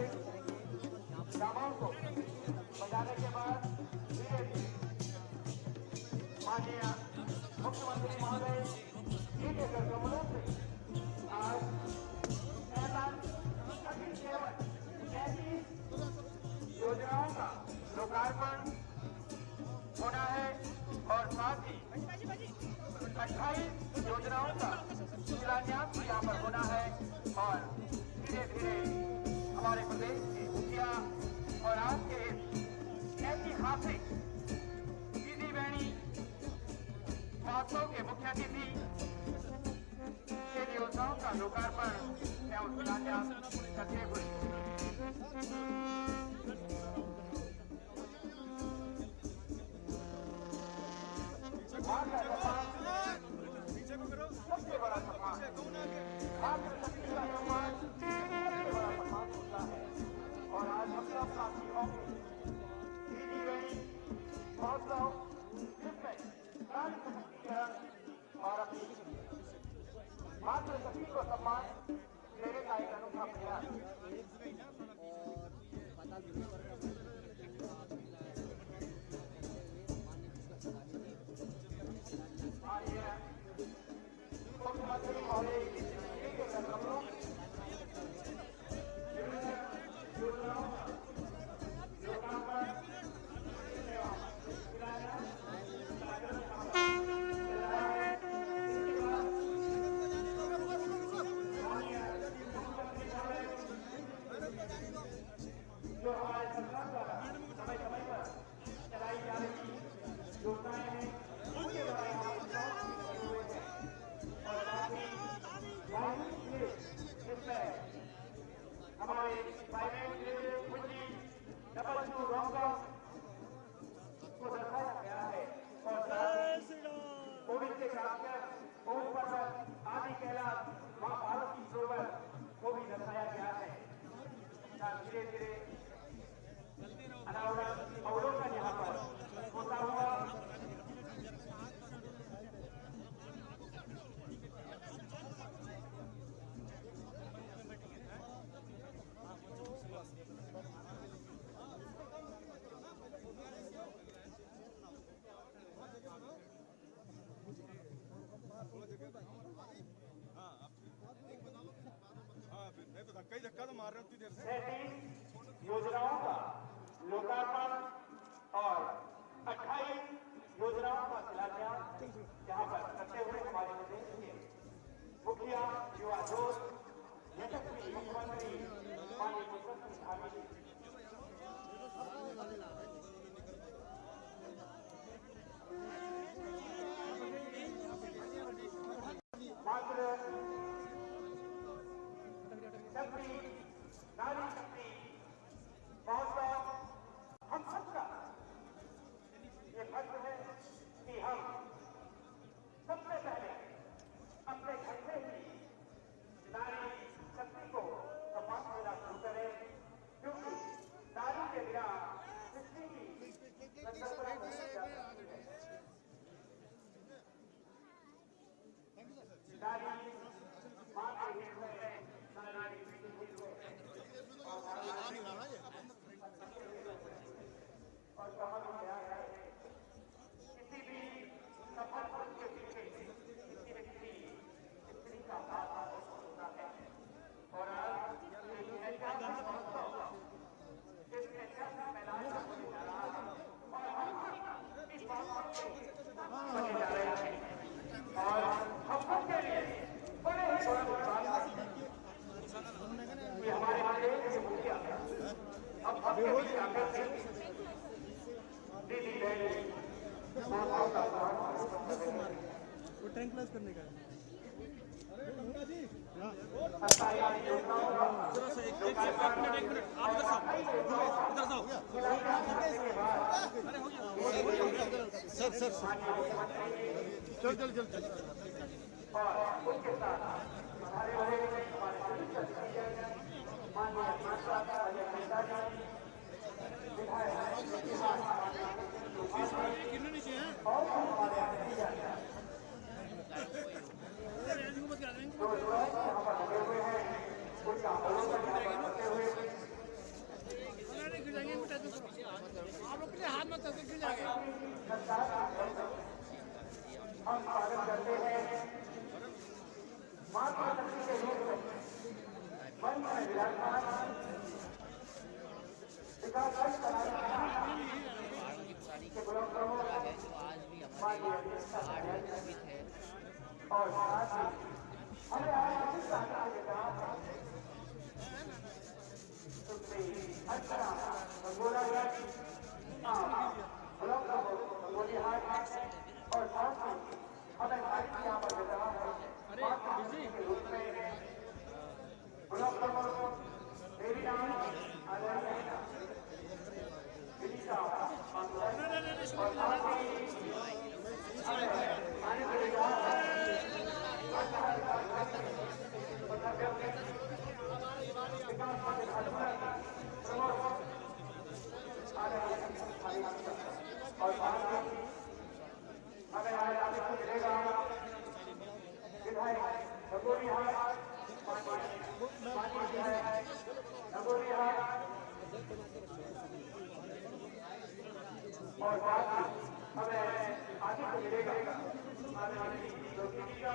ऐतिहासिक गानों को बजाने के बाद धीरे धीरे माननीय मुख्यमंत्री महोदय जी के कमलों से आज ऐलान सभी केवल 33 योजनाओं का लोकार्पण होना है और साथ ही 28 योजनाओं का शिलान्यास यहाँ पर होना है और धीरे धीरे हमारे प्रदेश के मुखिया और आज के इस ऐतिहासिक दीदी बहनी महोत्सव के मुख्य अतिथि इन योजनाओं का लोकार्पण एवं शिलान्यास करते हुए सबसे बड़ा सम्मान मात्र शक्ति का सम्मान सबसे बड़ा सम्मान होता है और आज हम सब साथी होंगे दीदी बहनी महोत्सव जिसमें नारी सशक्तिकरण और अपनी मात्र शक्ति को सम्मान देने का एक अनोखा प्रयास। मुख्यमंत्री महोदय जी के कमलों योजनाओं का लोकार्पण जो हमारे सरकार द्वारा समय समय पर चलाई जा रही योजनाएं हैं उनके द्वारा इसमें हमारे पूंजी डबल2 रोंगटोंग को दर्शाया गया है और कोविड के कारण ओम पर्वत आदि कैलाश मां पार्वती सरोवर को भी दर्शाया गया है। धीरे धीरे अवलोकन यहाँ पर होता हुआ कई धक्का तो मार रहे हो देर से। 33 योजनाओं का लोकार्पण और 28 योजनाओं का शिलान्यास यहाँ पर करते हुए हमारे प्रदेश के मुखिया युवा दोस्त यशस्वी मुख्यमंत्री माननीय मुख्यमंत्री भाभी जी मात्र शक्ति नारी शक्ति महोत्सव हम सबका ये फर्ज है कि हम सबसे पहले अपने घर से ही नारी शक्ति को सम्मान देना शुरू करें क्योंकि नारी के बिना सृष्टि की संकल्पना नहीं जा सकती है। नारी मां के रूप में और कहा गया है किसी भी सफल पुरुष के पीछे किसी न किसी स्त्री का हाथ होता है और आज ऐतिहासिक महोत्सव इस ऐतिहासिक मैदान में होने जा रहा है और हम इस महोत्सव के होने जा रहे हैं और हम सबके लिए बड़े ही गौरव की बात है कि हमारे प्रदेश के मुखिया अब सबके बीच आकर के दीदी बहनी महोत्सव का वो टैंक प्लस करने का है। एक मिनट आप इधर आओ सर चल और उसके साथ हमारे और साथ ही हमें आगे से मिलेगा आने वाली ज्योति जी का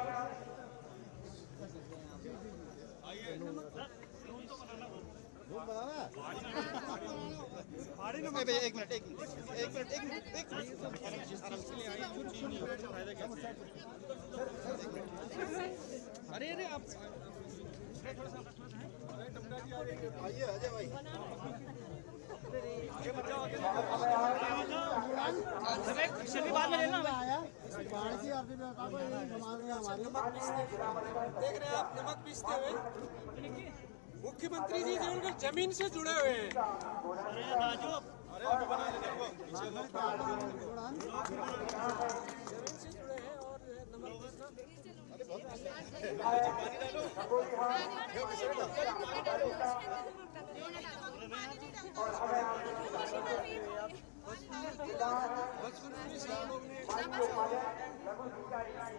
अरे अरे आप आइए अजय भाई बाद में लेना देख रहे हैं आप नमक पीसते हुए मुख्यमंत्री जी जो जमीन से जुड़े हुए हैं।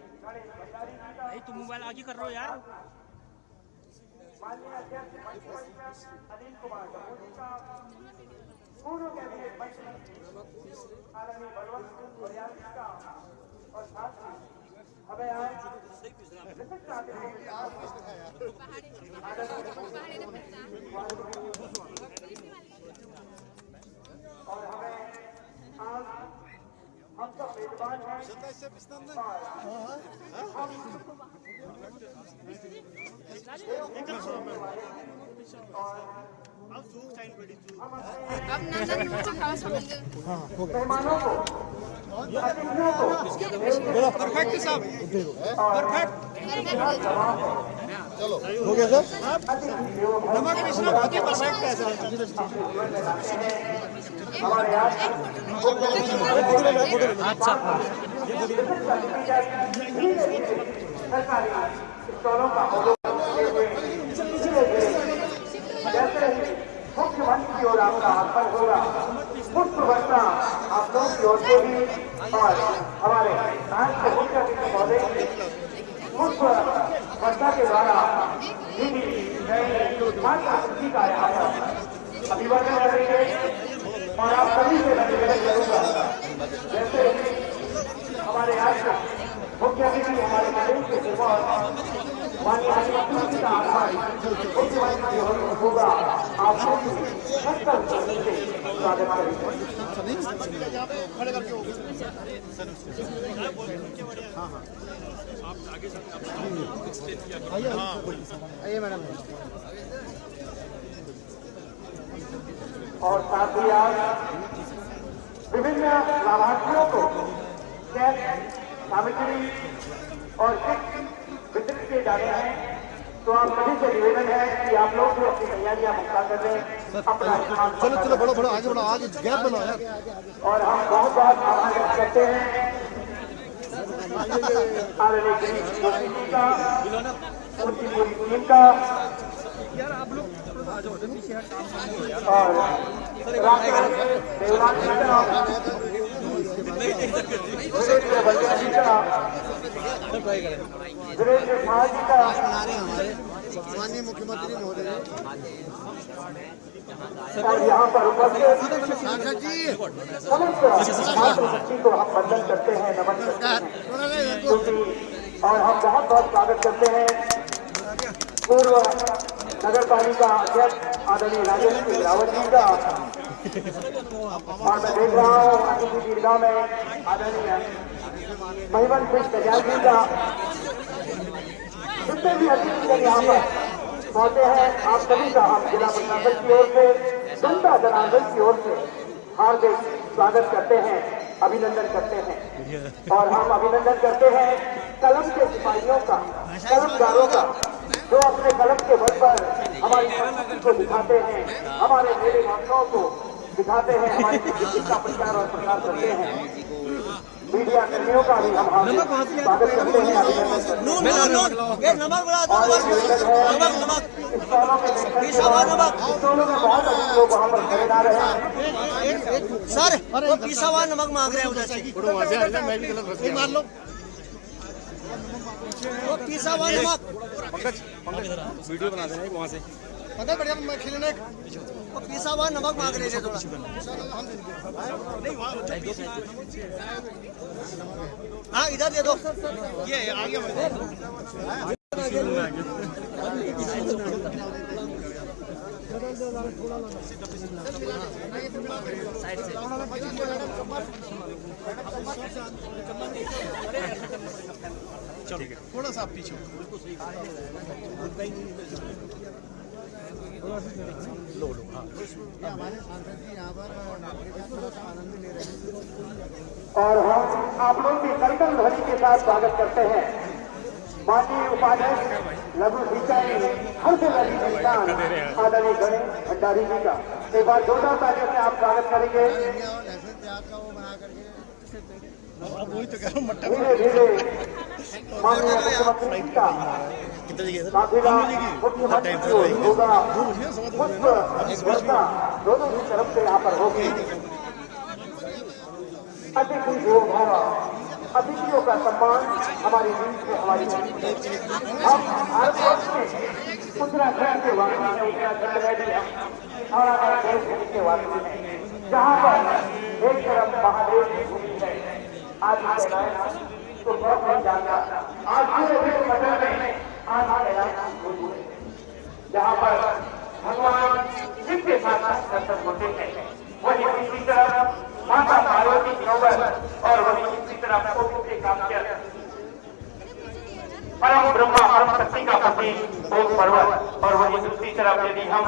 भाई तुम मोबाइल आगे कर रहे हो यार। माननीय अध्यक्ष अनिल कुमार कपूर जी का पूर्व कैबिनेट मंत्री आदरणीय बलवंत बलियान जी का और साथ ही हमें आज विशिष्ट अतिथि और हमें आज हम सब मेजबान हैं अब नंदन हाउस होंगे मेहमानों को अतिथियों को परफेक्ट साहब परफेक्ट चलो हो गया सर नमक पीसना बहुत ही परफेक्ट है सर। हमारे यहाँ सरकारी स्टॉलों का जैसे मुख्यमंत्री की ओर आपका आह्वान होगा पुष्प वर्षा आप लोगों की ओर से भी और हमारे आज के मुख्य अतिथि महोदय पुष्प वर्षा के द्वारा माता जी का यहाँ अभिवादन करेंगे और आप सभी से मैं निवेदन करूंगा जैसे हमारे आज मुख्य अतिथि हमारे प्रदेश के सेवा माननीय मुख्यमंत्री का आह्वान मुख्यमंत्री होगा आप आइए मैडम। और साथ ही आज विभिन्न लाभार्थियों को चेक सामग्री और चेक वितरित किए जाने हैं। तो आप सभी से निवेदन है कि आप लोग जो अपनी तैयारियां मुक्ता कर लें अपना चलो चलो बढ़ो बढ़ो आगे बढ़ो आगे गैप बनाओ यार। और हम बहुत बहुत आभार व्यक्त करते हैं आदरणीय गिरीश जोशी जी का उनकी पूरी टीम का और राकेश देवनाथ जी का वीरेंद्र बलिया जी का वीरेंद्र झा जी का माननीय मुख्यमंत्री महोदय और यहाँ पर उपस्थित सांसद जी समस्त छात्र शक्ति को हम वंदन करते हैं नमन करते हैं और हम बहुत बहुत स्वागत करते हैं पूर्व नगर पालिका अध्यक्ष आदरणीय राजेंद्र सिंह रावत जी का और मैं देख रहा हूँ अतिथि दीर्घा में आदरणीय महिमन सिंह तजाल जी का जितने भी अतिथि यहाँ पर पहुंचे हैं आप सभी का हम जिला प्रशासन की ओर से जनता जनार्दन की ओर से हार्दिक स्वागत करते हैं अभिनंदन करते हैं और हम अभिनंदन करते हैं कलम के सिपाहियों का कलमदारों का जो अपने कलम के बल पर हमारी संस्कृति को दिखाते हैं हमारे मेले महोत्सव को दिखाते हैं हमारी संस्कृति का प्रचार और प्रसार करते हैं। मीडिया कर्मियों का भी हम स्वागत करते हैं अभिनंदन स्टॉलों में बहुत अधिक लोग वहाँ पर खरीदा रहे हैं। सर वो पीसा हुआ नमक मांग रहे हैं उधर से मार लो वो पीसा हुआ नमक वीडियो बना देना वहाँ से पता है बढ़िया मैं खिलने वो पीसा हुआ नमक मांग रहे थे थोड़ा। हाँ इधर दे दो। ये आगे थोड़ा सा पीछे लो हाँ। हमारे सांसद जी यहाँ पर आनंद ले रहे हैं और हम आप लोग की करकन ध्वनि के साथ स्वागत करते हैं माननीय उपाध्यक्ष लघु सिंचाई हर से लगी किसान आदरणीय गणेश भंडारी जी का। एक बार जोरदार तालियों से आप स्वागत करेंगे। और लाइसेंस त्याग का वो बना करके वही तो कह रहा हूँ मट्टा धीरे धीरे माननीय मुख्यमंत्री जी का काफिला मुख्यमंत्री की ओर होगा। पुष्प वर्षा दोनों ही तरफ से यहाँ पर होगी। अतिथि देवो भव, अतिथियों का सम्मान हमारी बीच में हमारी हम भारतवर्ष में उत्तराखंड के वासी हैं। उत्तराखंड में भी हम और देश के वासी हैं, जहाँ पर एक तरफ महादेव की भूमि है। आज तो बहुत नहीं जानता आज पूरे विश्व मंडल में आज जहाँ पर भगवान शिव के साथ दर्शन होते हैं, वही दूसरी तरफ माता पार्वती सरोवर और वही दूसरी तरफ पवित्र कामचर परम ब्रह्मा परम शक्ति का प्रतीक ओम पर्वत। और वही दूसरी तरफ यदि हम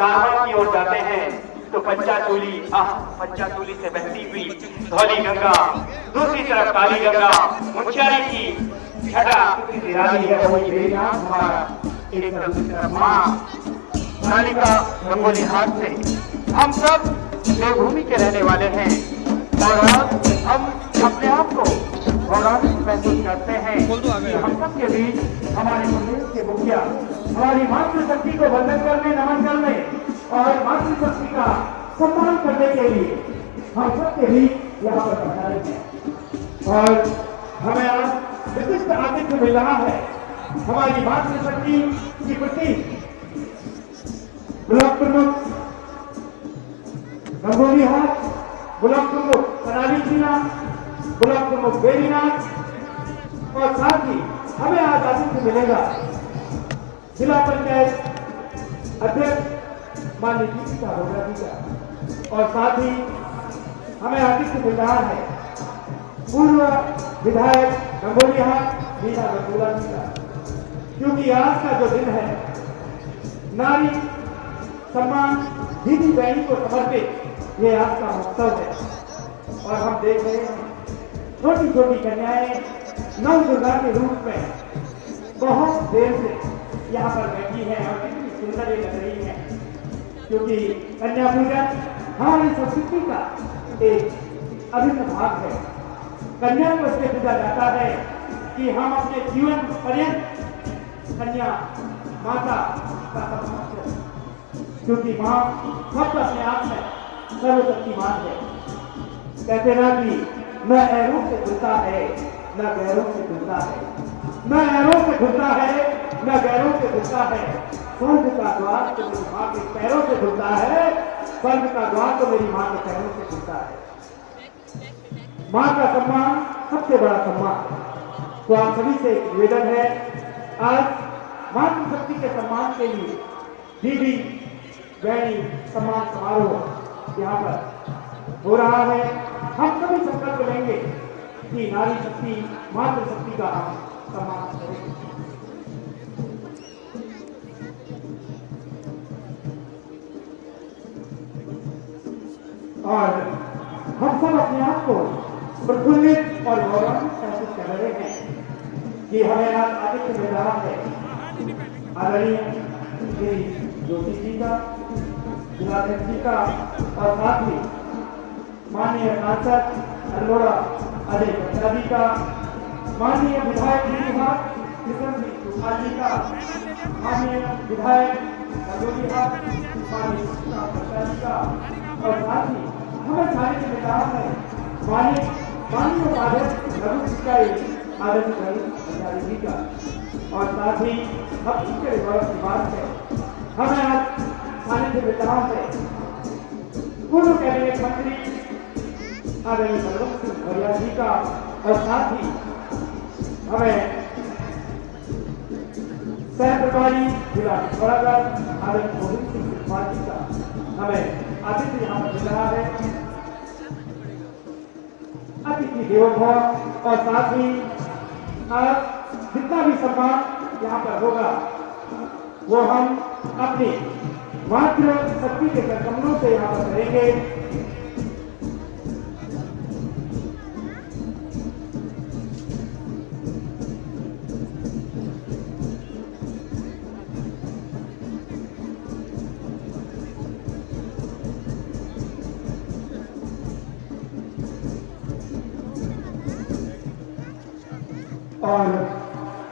दारवा की ओर जाते हैं तो पंचाचूली पंचाचूली से बहती हुई धौली गंगा, दूसरी तरफ काली गंगा मुंशियारी की छटा निराली है। वही बेनाम हमारा एक तरफ माँ कालिका रंगोली हाथ से हम सब देवभूमि के रहने वाले हैं और हम अपने आप को गौरवान्वित महसूस करते हैं कि हम सब के बीच हमारे प्रदेश के मुखिया हमारी मातृशक्ति को वंदन करने नमन करने और मातृशक्ति का सम्मान करने के लिए हम सबके बीच यहाँ पर पधारे हैं। और हमें आज विशिष्ट आतिथ्य मिल रहा है हमारी मातृशक्ति की प्रति ब्लॉक प्रमुख रंगोली हाट, ब्लॉक प्रमुख कनाली जिला, ब्लॉक प्रमुख बेरीनाथ और साथ ही हमें आज आतिथ्य मिलेगा जिला पंचायत अध्यक्ष माननीय दीपिका बोगरा जी का। और साथ ही हमें आतिथ्य मिल रहा है पूर्व विधायक रंगोलीहाट मीना रंगोला जी का, क्योंकि आज का जो दिन है नारी सम्मान दीदी बहनी को समर्पित ये आज का महोत्सव है। और हम देख रहे हैं छोटी छोटी कन्याएं नव दुर्गा के रूप में बहुत देर से यहाँ पर बैठी हैं और कितनी सुंदर ये लग रही है, क्योंकि कन्या पूजन हमारी संस्कृति का एक अभिन्न भाग है। कन्या को इसलिए पूजा जाता है कि हम अपने जीवन पर्यंत कन्या माता का सम्मान करें, क्योंकि माँ सब अपने आप में सर्वशक्तिमान है। कहते ना कि न ऐरों से खुलता है न गैरों से खुलता है, न ऐरों से खुलता है न गैरों से खुलता है। स्वर्ग का द्वार तो मेरी माँ के पैरों से खुलता है, स्वर्ग का द्वार तो मेरी माँ के पैरों से खुलता है। माँ का सम्मान सबसे बड़ा सम्मान। तो आप सभी से निवेदन है, आज मातृशक्ति के सम्मान के लिए दीदी बहनी सम्मान समारोह यहाँ पर हो रहा है। हम सभी संकल्प लेंगे कि नारी शक्ति मातृशक्ति का हम सम्मान करेंगे। और हम सब अपने आप को प्रफुल्लित और गौरवान्वित महसूस कर रहे हैं कि हमें आज आतिथ्य मिल रहा है आदरणीय श्री ज्योति जी का, जिलाध्यक्ष जी का और साथ ही माननीय सांसद अल्मोड़ा अजय बच्चा जी का, माननीय विधायक किशन सुखाल जी का, माननीय विधायक रंगोलीहाट माननीय बच्चा जी का और साथ ही हमें सारे जिम्मेदार है माननीय उपाध्यक्ष लघु सिंचाई आदरणीय भंडारी जी का। और साथ ही हम इसके बात है हमें आज सानिध्य मिल रहा है पूर्व कैबिनेट मंत्री आदरणीय बलवंत सिंह भैया जी का, और साथ ही हमें सह प्रभारी जिला पिथौरागढ़ आदरणीय गोविंद सिंह सिरपाल जी का हमें आतिथ्य यहाँ पर मिल रहा है। अतिथि देवो भव, और साथ ही जितना भी सम्मान यहाँ पर होगा वो हम अपनी मातृ शक्ति के कदमों से यहाँ पर करेंगे। और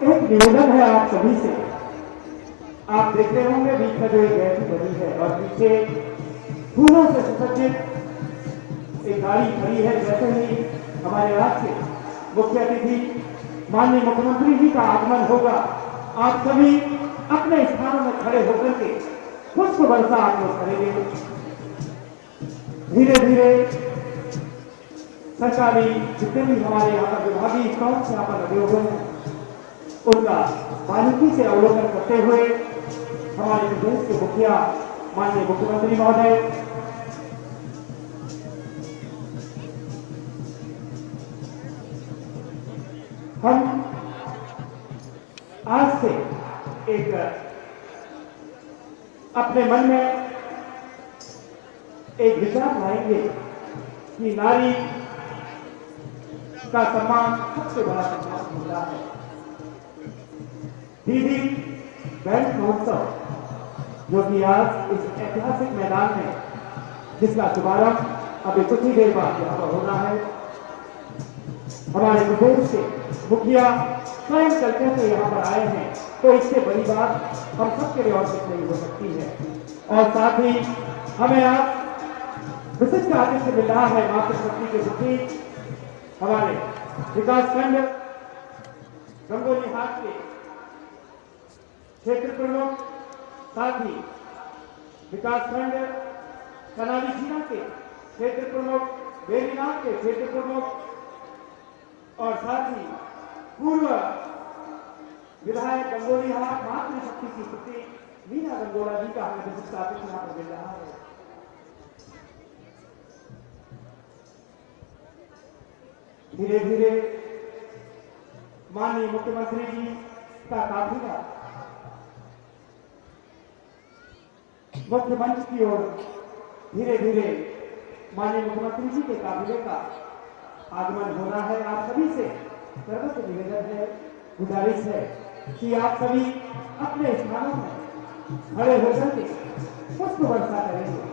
एक निवेदन है आप सभी से, आप देख रहे होंगे बीच में जो एक गैसी बनी है और पीछे फूलों से सुसज्जित एक गाड़ी खड़ी है। जैसे ही हमारे आज के मुख्य अतिथि माननीय मुख्यमंत्री जी का आगमन होगा, आप सभी अपने स्थानों में खड़े होकर के पुष्प वर्षा आप लोग करेंगे। धीरे धीरे सरकारी जितने भी हमारे यहाँ पर विभागीय स्टॉक्स यहाँ पर लगे हुए हैं उनका बारीकी से अवलोकन करते हुए हमारे प्रदेश के मुखिया माननीय मुख्यमंत्री महोदय हम आज से एक अपने मन में एक विचार लाएंगे कि नारी का सम्मान सबसे बड़ा सम्मान होता है। दीदी बहन महोत्सव जो कि आज इस ऐतिहासिक मैदान में जिसका शुभारंभ अभी कुछ ही देर बाद यहाँ पर होना है, हमारे प्रदेश के मुखिया स्वयं चलते हुए यहाँ पर आए हैं, तो इससे बड़ी बात हम सबके लिए और कुछ नहीं हो सकती है। और साथ ही हमें आज विशिष्ट आतिथ्य मिल रहा है मातृशक्ति के प्रति हमारे विकास खंड गंगोली हाट के क्षेत्र प्रमुख, साथ ही विकास खंड कनाली जिला के क्षेत्र प्रमुख, बेरीनाथ के क्षेत्र प्रमुख, और साथ ही पूर्व विधायक गंगोली हाट मातृशक्ति की पुत्री मीना गंगोला जी का हमें विशिष्ट आतिथ्य यहाँ पर मिल रहा है। धीरे धीरे माननीय मुख्यमंत्री जी का काफिला मुख्य मंच की ओर धीरे धीरे माननीय मुख्यमंत्री जी के काफिले का आगमन होना है। आप सभी से सर्वत्र निवेदन है, गुजारिश है कि आप सभी अपने स्थानों में खड़े होकर के पुष्प वर्षा करेंगे।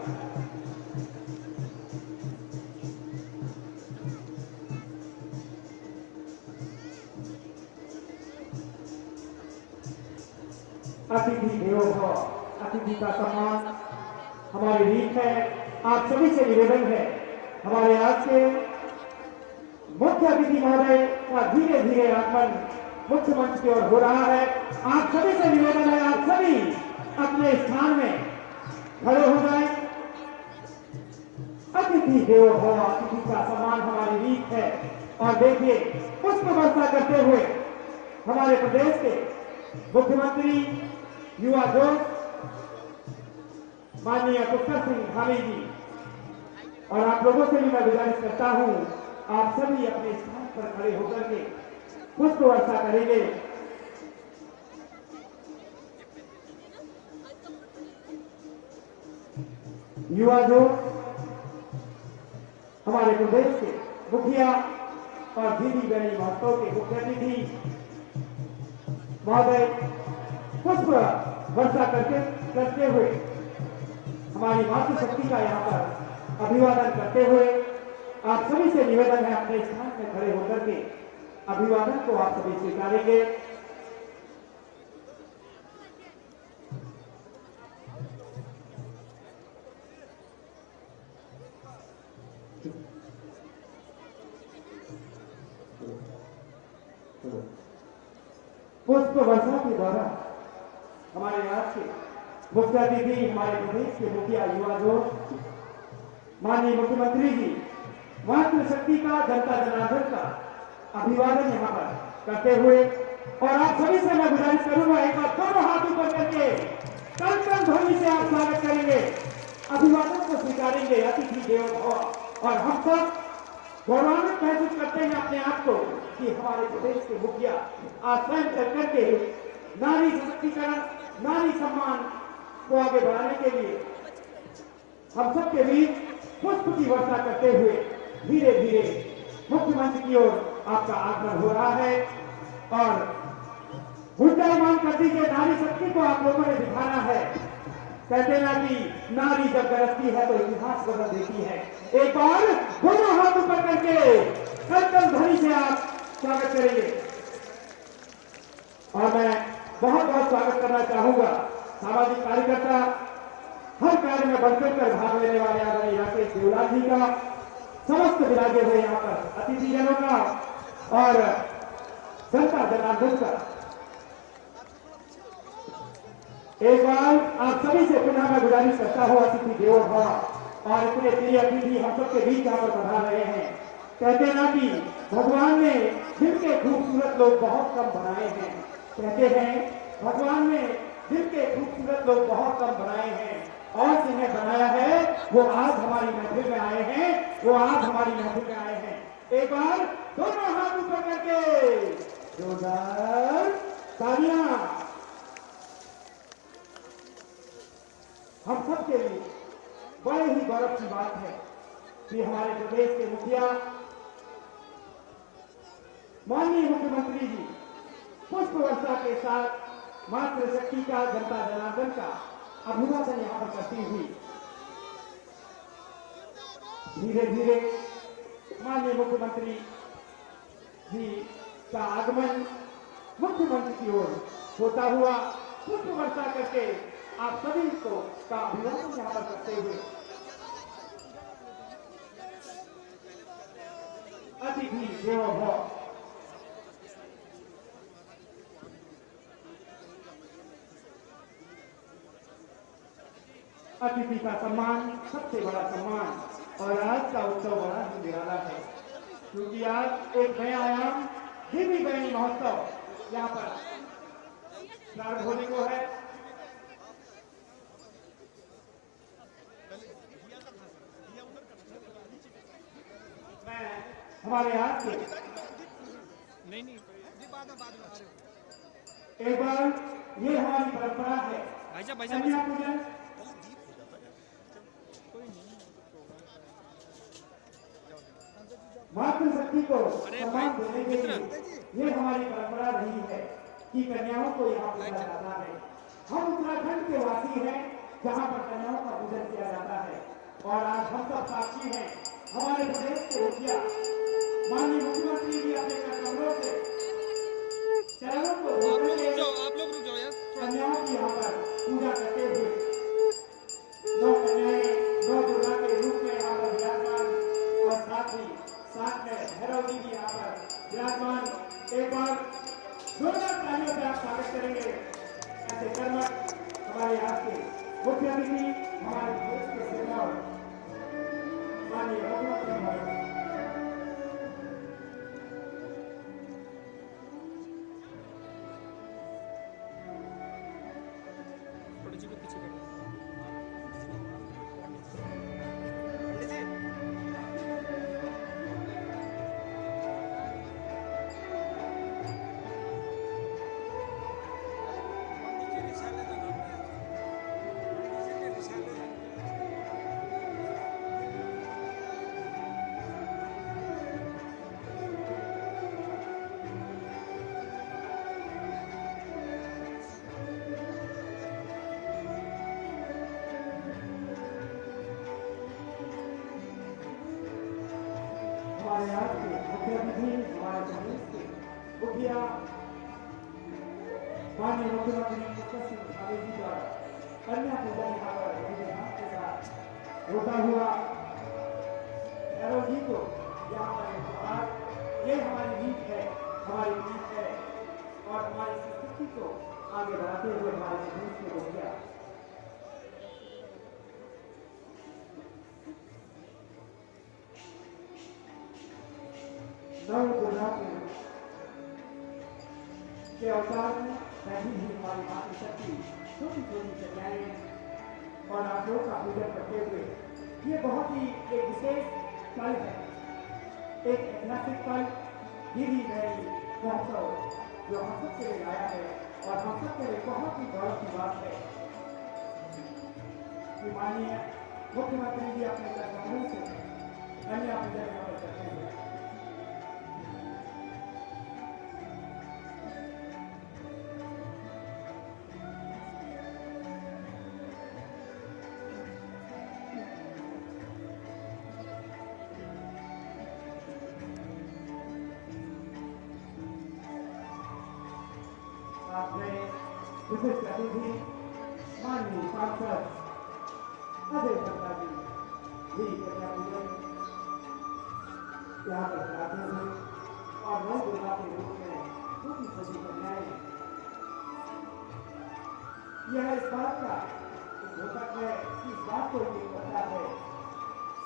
अतिथि देवो भव, अतिथि का सम्मान हमारी रीत है। आप सभी से निवेदन है, हमारे आज के मुख्य अतिथि महोदय का धीरे धीरे आगमन मुख्य मंच की ओर हो रहा है। आप सभी से निवेदन है, आप सभी अपने स्थान में खड़े हो जाएं। अतिथि देवो भव, अतिथि का सम्मान हमारी रीत है। और देखिए पुष्प वर्षा करते हुए हमारे प्रदेश के मुख्यमंत्री युवा दोस्त माननीय पुष्कर सिंह धामी जी, और आप लोगों से भी मैं गुजारिश करता हूं, आप सभी अपने स्थान पर खड़े होकर के पुष्प वर्षा करेंगे। युवा दोस्त हमारे प्रदेश के मुखिया और दीदी बहनी महोत्सव के मुख्य अतिथि महोदय पुष्प वर्षा करते हुए हमारी मातृशक्ति का यहाँ पर अभिवादन करते हुए आप सभी से निवेदन है, अपने स्थान में खड़े होकर के अभिवादन को आप सभी स्वीकारेंगे। पुष्प वर्षा के द्वारा हमारे आज के मुख्य अतिथि हमारे प्रदेश के मुखिया युवा दोस्त माननीय मुख्यमंत्री जी मातृशक्ति का जनता जनार्दन का अभिवादन यहाँ पर करते हुए और आप सभी से मैं गुजारिश करूंगा एक बार दोनों हाथ ऊपर करके कण ध्वनि से आप स्वागत करेंगे, अभिवादन को स्वीकारेंगे अतिथि देवो भव। और हम सब गौरवान्वित महसूस करते हैं अपने आप को कि हमारे प्रदेश के मुखिया आज स्वयं चल करके नारी सशक्तिकरण नारी सम्मान को आगे बढ़ाने के लिए हम सबके बीच पुष्प की वर्षा करते हुए धीरे धीरे मुख्यमंत्री की ओर आपका आगमन हो रहा है। और मुद्दामान कर दीजिए, नारी शक्ति को आप लोगों ने दिखाना है। कहते ना कि नारी जब गरजती है तो इतिहास बदल देती है। एक बार दोनों हाथ ऊपर करके कण ध्वनि से आप स्वागत करेंगे। और मैं बहुत बहुत स्वागत करना चाहूंगा सामाजिक कार्यकर्ता हर कार्य में बढ़ कर भाग लेने वाले आदरणीय राकेश देवलाल जी का, समस्त विराजे हुए यहाँ पर अतिथिजनों का और जनता जनार्दन का। एक बार आप सभी से पुनः मैं गुजारिश करता हूँ अतिथि देवो भव। और इतने प्रिय अतिथि हम सबके बीच यहाँ पर पधार रहे हैं। कहते ना कि भगवान ने दिल के खूबसूरत लोग बहुत कम बनाए हैं। कहते हैं भगवान ने दिल के खूबसूरत लोग बहुत कम बनाए हैं और जिन्हें बनाया है वो आज हमारी महफिल में आए हैं, वो आज हमारी महफिल में आए हैं। एक बार दोनों हाथ ऊपर करके जोरदार तालियां हम सब के लिए बड़े ही गौरव की बात है कि हमारे प्रदेश के मुखिया माननीय मुख्यमंत्री जी पुष्प वर्षा के साथ मातृशक्ति का जनता जनार्दन का अभिवादन यहाँ पर करती हुई धीरे धीरे माननीय मुख्यमंत्री जी का आगमन मुख्यमंत्री की ओर होता हुआ पुष्प वर्षा करके आप सभी को का अभिवादन यहाँ पर करते हुए अतिथि देवो भव। अतिथि का सम्मान सबसे बड़ा सम्मान और आज का उत्सव बड़ा ही निराला है क्योंकि आज एक नया आयाम देवी बहनी महोत्सव यहाँ पर प्रारंभ होने को है। मैं हमारे हाथ से एक बार ये हमारी परंपरा है कन्या पूजन। मातृशक्ति को सम्मान देने के लिए ये हमारी परंपरा रही है कि कन्याओं को यहाँ पूजा जाता है। हम उत्तराखंड के वासी हैं जहाँ पर कन्याओं का पूजन किया जाता है और आज हम सब साक्षी हैं। हमारे प्रदेश के मुखिया माननीय मुख्यमंत्री जी अपने कमरों से चरणों को कन्याओं की यहाँ पर पूजा करते हुए 9 कन्याएं 9 दुर्गा के रूप में यहाँ पर विराजमान और साथ में भैरव जी भी यहाँ पर विराजमान। एक बार जोरदार तालियों से आप स्वागत करेंगे ऐसे कर्मठ हमारे यहाँ के मुख्य अतिथि हमारे देश के सिरमौर माननीय मुख्यमंत्री महोदय। हमारे यहाँ के मुख्य अतिथि हमारे प्रदेश के मुखिया माननीय मुख्यमंत्री जी द्वारा कन्या पूजन यहाँ पर विधिविधान के साथ होता हुआ भैरव जी को यहाँ पर उपहार ये हमारी नीति है, हमारी नीति है और हमारी संस्कृति को आगे बढ़ाते हुए हमारे प्रदेश के मुखिया के अवतार में बैठी हुई हमारी मातृशक्ति छोटी छोटी कन्याएं और आप लोग का पूजन करते हुए ये बहुत ही एक विशेष पल है, एक ऐतिहासिक पल गिरी गई महोत्सव जो हम सब के लिए आया है और हम सब के लिए बहुत ही गौरव की बात है कि माननीय मुख्यमंत्री जी अपने कर्तव्यों से कन्या पूजन यहाँ पर करते हैं। आपने विशिष्ट अतिथि माननीय सांसद अजय शर्मा जी भी कन्या पूजन यहाँ पर कराते हुए और नौ दुर्गा के रूप में छोटी छोटी कन्याएं यह इस बात का द्योतक है, इस बात को ये पता है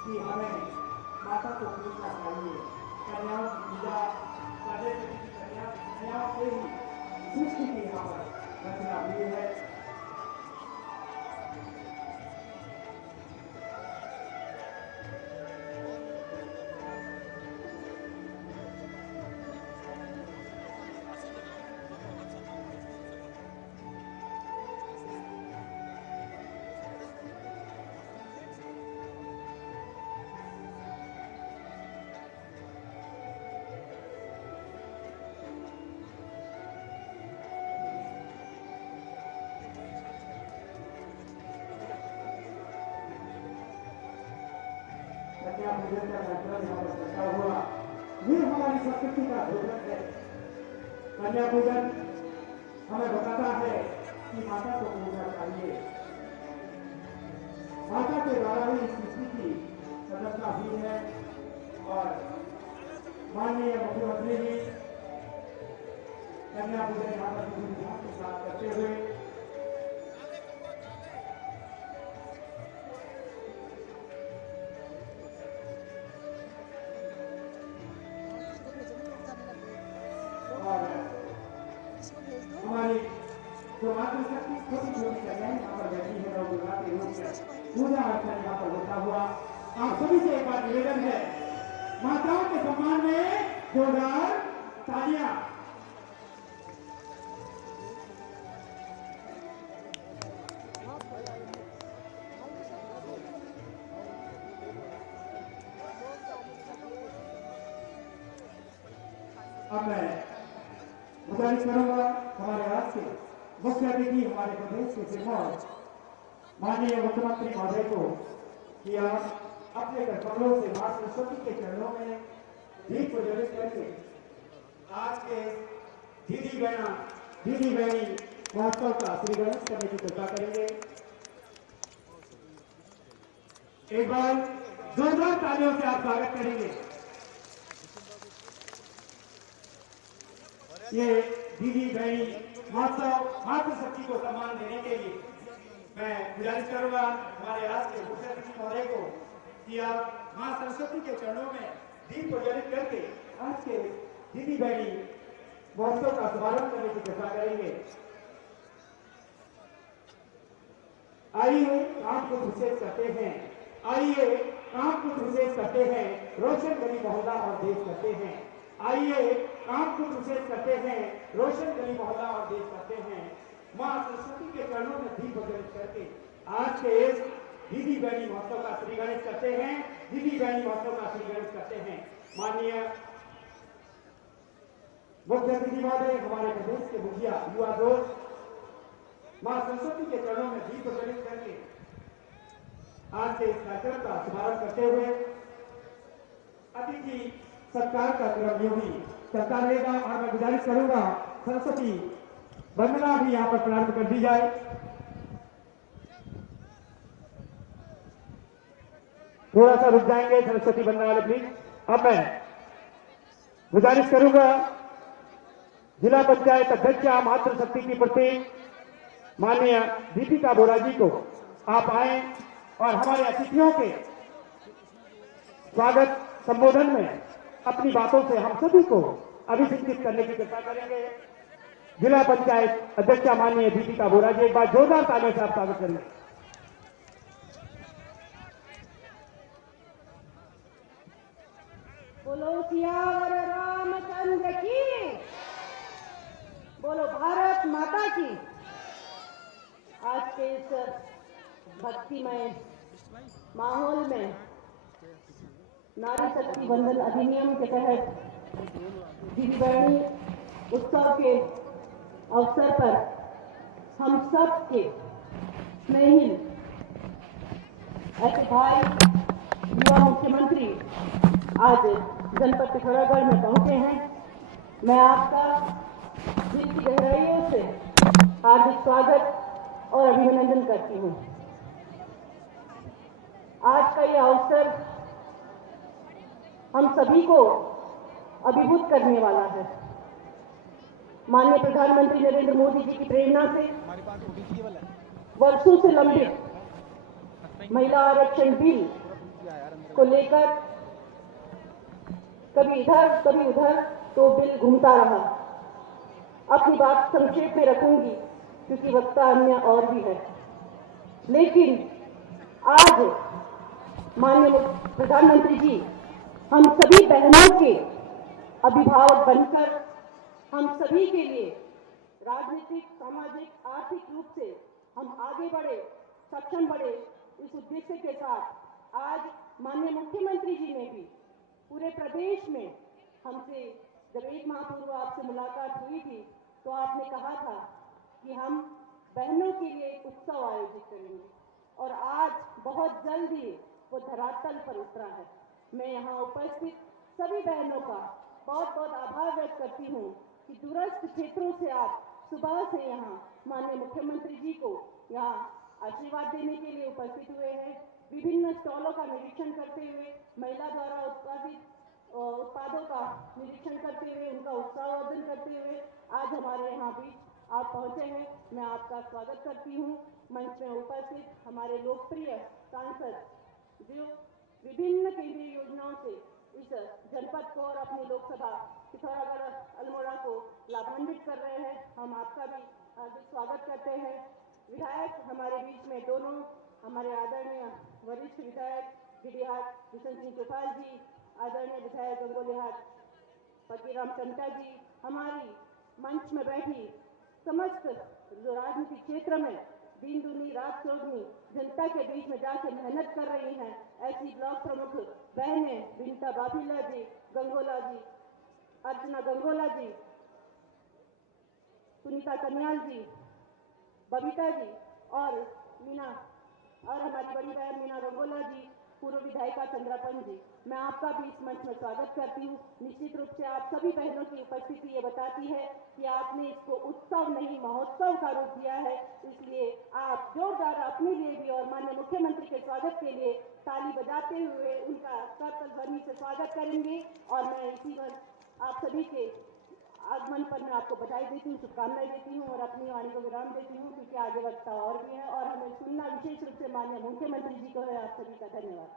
कि हमें माता को पूछना चाहिए। कन्याओं की पूजा करने से कन्याओं से ही सृष्टि की यहाँ पर रचना हुई है। कन्या पूजन का कार्यक्रम यहाँ पर चलता हुआ ये हमारी संस्कृति का द्योतक है। कन्या पूजन हमें बताता है कि माता को पूजना चाहिए। माता के द्वारा ही इस सृष्टि की संरचना हुई है और माननीय मुख्यमंत्री जी कन्या पूजन यहाँ पर धूमधाम के साथ करते हुए हमारी जो मातृशक्ति छोटी छोटी कन्याएं यहाँ पर बैठी है नौ दुर्गा के रूप में पूजा अर्चना यहाँ पर होता हुआ आप सभी से एक बार निवेदन है, माताओं के सम्मान में जोरदार तालियां। अब मैं गुजारिश करूंगा हमारे आज के मुख्य अतिथि हमारे प्रदेश के सिरमौर माननीय मुख्यमंत्री महोदय को कि आप अपने कर्तव्यों से मां सरस्वती के चरणों में दीप प्रज्वलित करके आज के दीदी बहनी महोत्सव का श्री गणेश करने की कृपा करेंगे। एक बार जोरदार तालियों से आप स्वागत करेंगे। ये दीदी बहनी महोत्सव मातृशक्ति को सम्मान देने के लिए मैं गुजारिश करूंगा हमारे आज के मुख्य अतिथि महोदय को कि आप मां सरस्वती के चरणों में दीप प्रज्वलित करके आज के दीदी बहनी महोत्सव का शुभारंभ करने की कृपा करेंगे। आइए काम को विशेष करते हैं, आइए काम को विशेष करते हैं, रोशन गली मोहल्ला और देश करते हैं। आइए काम को विशेष करते हैं, रोशन गली मोहल्ला और देश करते हैं। मां सरस्वती के चरणों में दीप प्रज्वलित करके आज के इस दीदी बहनी महोत्सव का श्री गणेश करते हैं, दीदी बहनी महोत्सव का श्री गणेश करते हैं। माननीय मुख्य अतिथि महोदय हमारे प्रदेश के मुखिया युवा दोस्त मां सरस्वती के चरणों में दीप प्रज्वलित करके आज के इस कार्यक्रम का शुभारंभ करते हुए अतिथि सत्कार का क्रम यूं ही चलता रहेगा और मैं गुजारिश करूंगा सरस्वती वंदना भी यहाँ पर प्रारंभ कर दी जाए। थोड़ा सा रुक जाएंगे सरस्वती वंदना वाले प्लीज। अब मैं गुजारिश करूंगा जिला पंचायत अध्यक्षा मातृशक्ति की प्रतीक माननीय दीपिका बोरा जी को आप आए और हमारे अतिथियों के स्वागत संबोधन में अपनी बातों से हम सभी को अभिषेकित करने की कृपा करेंगे। जिला पंचायत अध्यक्षा माननीय दीपिका बोरा जी, एक बार जोरदार तालियों से आप स्वागत करेंगे। बोलो सियावर रामचंद्र की, बोलो भारत माता की। आज के इस भक्तिमय माहौल में नारी शक्ति वंदन अधिनियम के तहत दीदी बहनी उत्सव के अवसर पर हम सब के स्नेही ऐसे भाई युवा मुख्यमंत्री आज जनपद पिथौरागढ़ में पहुंचे हैं। मैं आपका दिल की गहराइयों से हार्दिक स्वागत और अभिनंदन करती हूं। आज का यह अवसर हम सभी को अभिभूत करने वाला है। माननीय प्रधानमंत्री नरेंद्र मोदी जी की प्रेरणा से वर्षों से लंबित महिला आरक्षण बिल को लेकर कभी इधर कभी उधर तो बिल घूमता रहा। अपनी बात संक्षेप में रखूंगी क्योंकि वक्ता अन्य और भी है, लेकिन आज माननीय प्रधानमंत्री जी हम सभी बहनों के अभिभावक बनकर हम सभी के लिए राजनीतिक, सामाजिक, आर्थिक रूप से हम आगे बढ़े, सक्षम बढ़े, इस उद्देश्य के साथ आज माननीय मुख्यमंत्री जी ने भी पूरे प्रदेश में हमसे, जब 1 माह पूर्व आपसे मुलाकात हुई थी तो आपने कहा था कि हम बहनों के लिए एक उत्सव आयोजित करेंगे और आज बहुत जल्द ही वो धरातल पर उतरा है। मैं यहाँ उपस्थित सभी बहनों का बहुत बहुत आभार व्यक्त करती हूँ कि दूरस्थ क्षेत्रों से आप सुबह से यहाँ माननीय मुख्यमंत्री जी को यहाँ आशीर्वाद देने के लिए उपस्थित हुए हैं। विभिन्न स्टॉलों का निरीक्षण करते हुए, महिला द्वारा उत्पादित उत्पादों का निरीक्षण करते हुए, उनका उत्साहवर्धन करते हुए आज हमारे यहाँ बीच आप पहुँचे हैं। मैं आपका स्वागत करती हूँ। मंच में उपस्थित हमारे लोकप्रिय सांसद जो विभिन्न केंद्रीय योजनाओं से इस जनपद को और अपनी लोकसभा पिथौरागढ़ अल्मोड़ा को लाभान्वित कर रहे हैं, हम आपका भी हार्दिक स्वागत करते हैं। विधायक हमारे बीच में दोनों हमारे आदरणीय वरिष्ठ विधायक गिरिहाट किशन सिंह चौपाल जी, आदरणीय विधायक गंगोलीहाट फकीराम टंटा जी, हमारी मंच में बैठी समस्त जो राजनीतिक क्षेत्र में दिन दूनी रात चौगनी जनता के बीच में जाकर मेहनत कर रही हैं, ऐसी ब्लॉक प्रमुख बहनें बिंता बाफिला जी, गंगोला जी, अर्चना गंगोला जी, सुनीता कन्याल जी, बबीता जी और मीना और हमारी बड़ी बहन मीना गंगोला जी, पूर्व विधायिका चंद्रापन जी, मैं आपका भी इस मंच में स्वागत करती हूँ। निश्चित रूप से आप सभी बहनों की उपस्थिति ये बताती है कि आपने इसको उत्सव नहीं महोत्सव का रूप दिया है, इसलिए आप जोरदार अपने लिए भी और माननीय मुख्यमंत्री के स्वागत के लिए ताली बजाते हुए उनका करतल ध्वनि से स्वागत करेंगे। और मैं इसी पर आप सभी के आगमन पर मैं आपको बधाई देती हूँ, शुभकामनाएं देती हूँ और अपनी वाणी को विराम देती हूँ क्योंकि आगे वक्ता और भी है और हमें सुनना विशेष रूप से माननीय मुख्यमंत्री जी को है। आप सभी का धन्यवाद।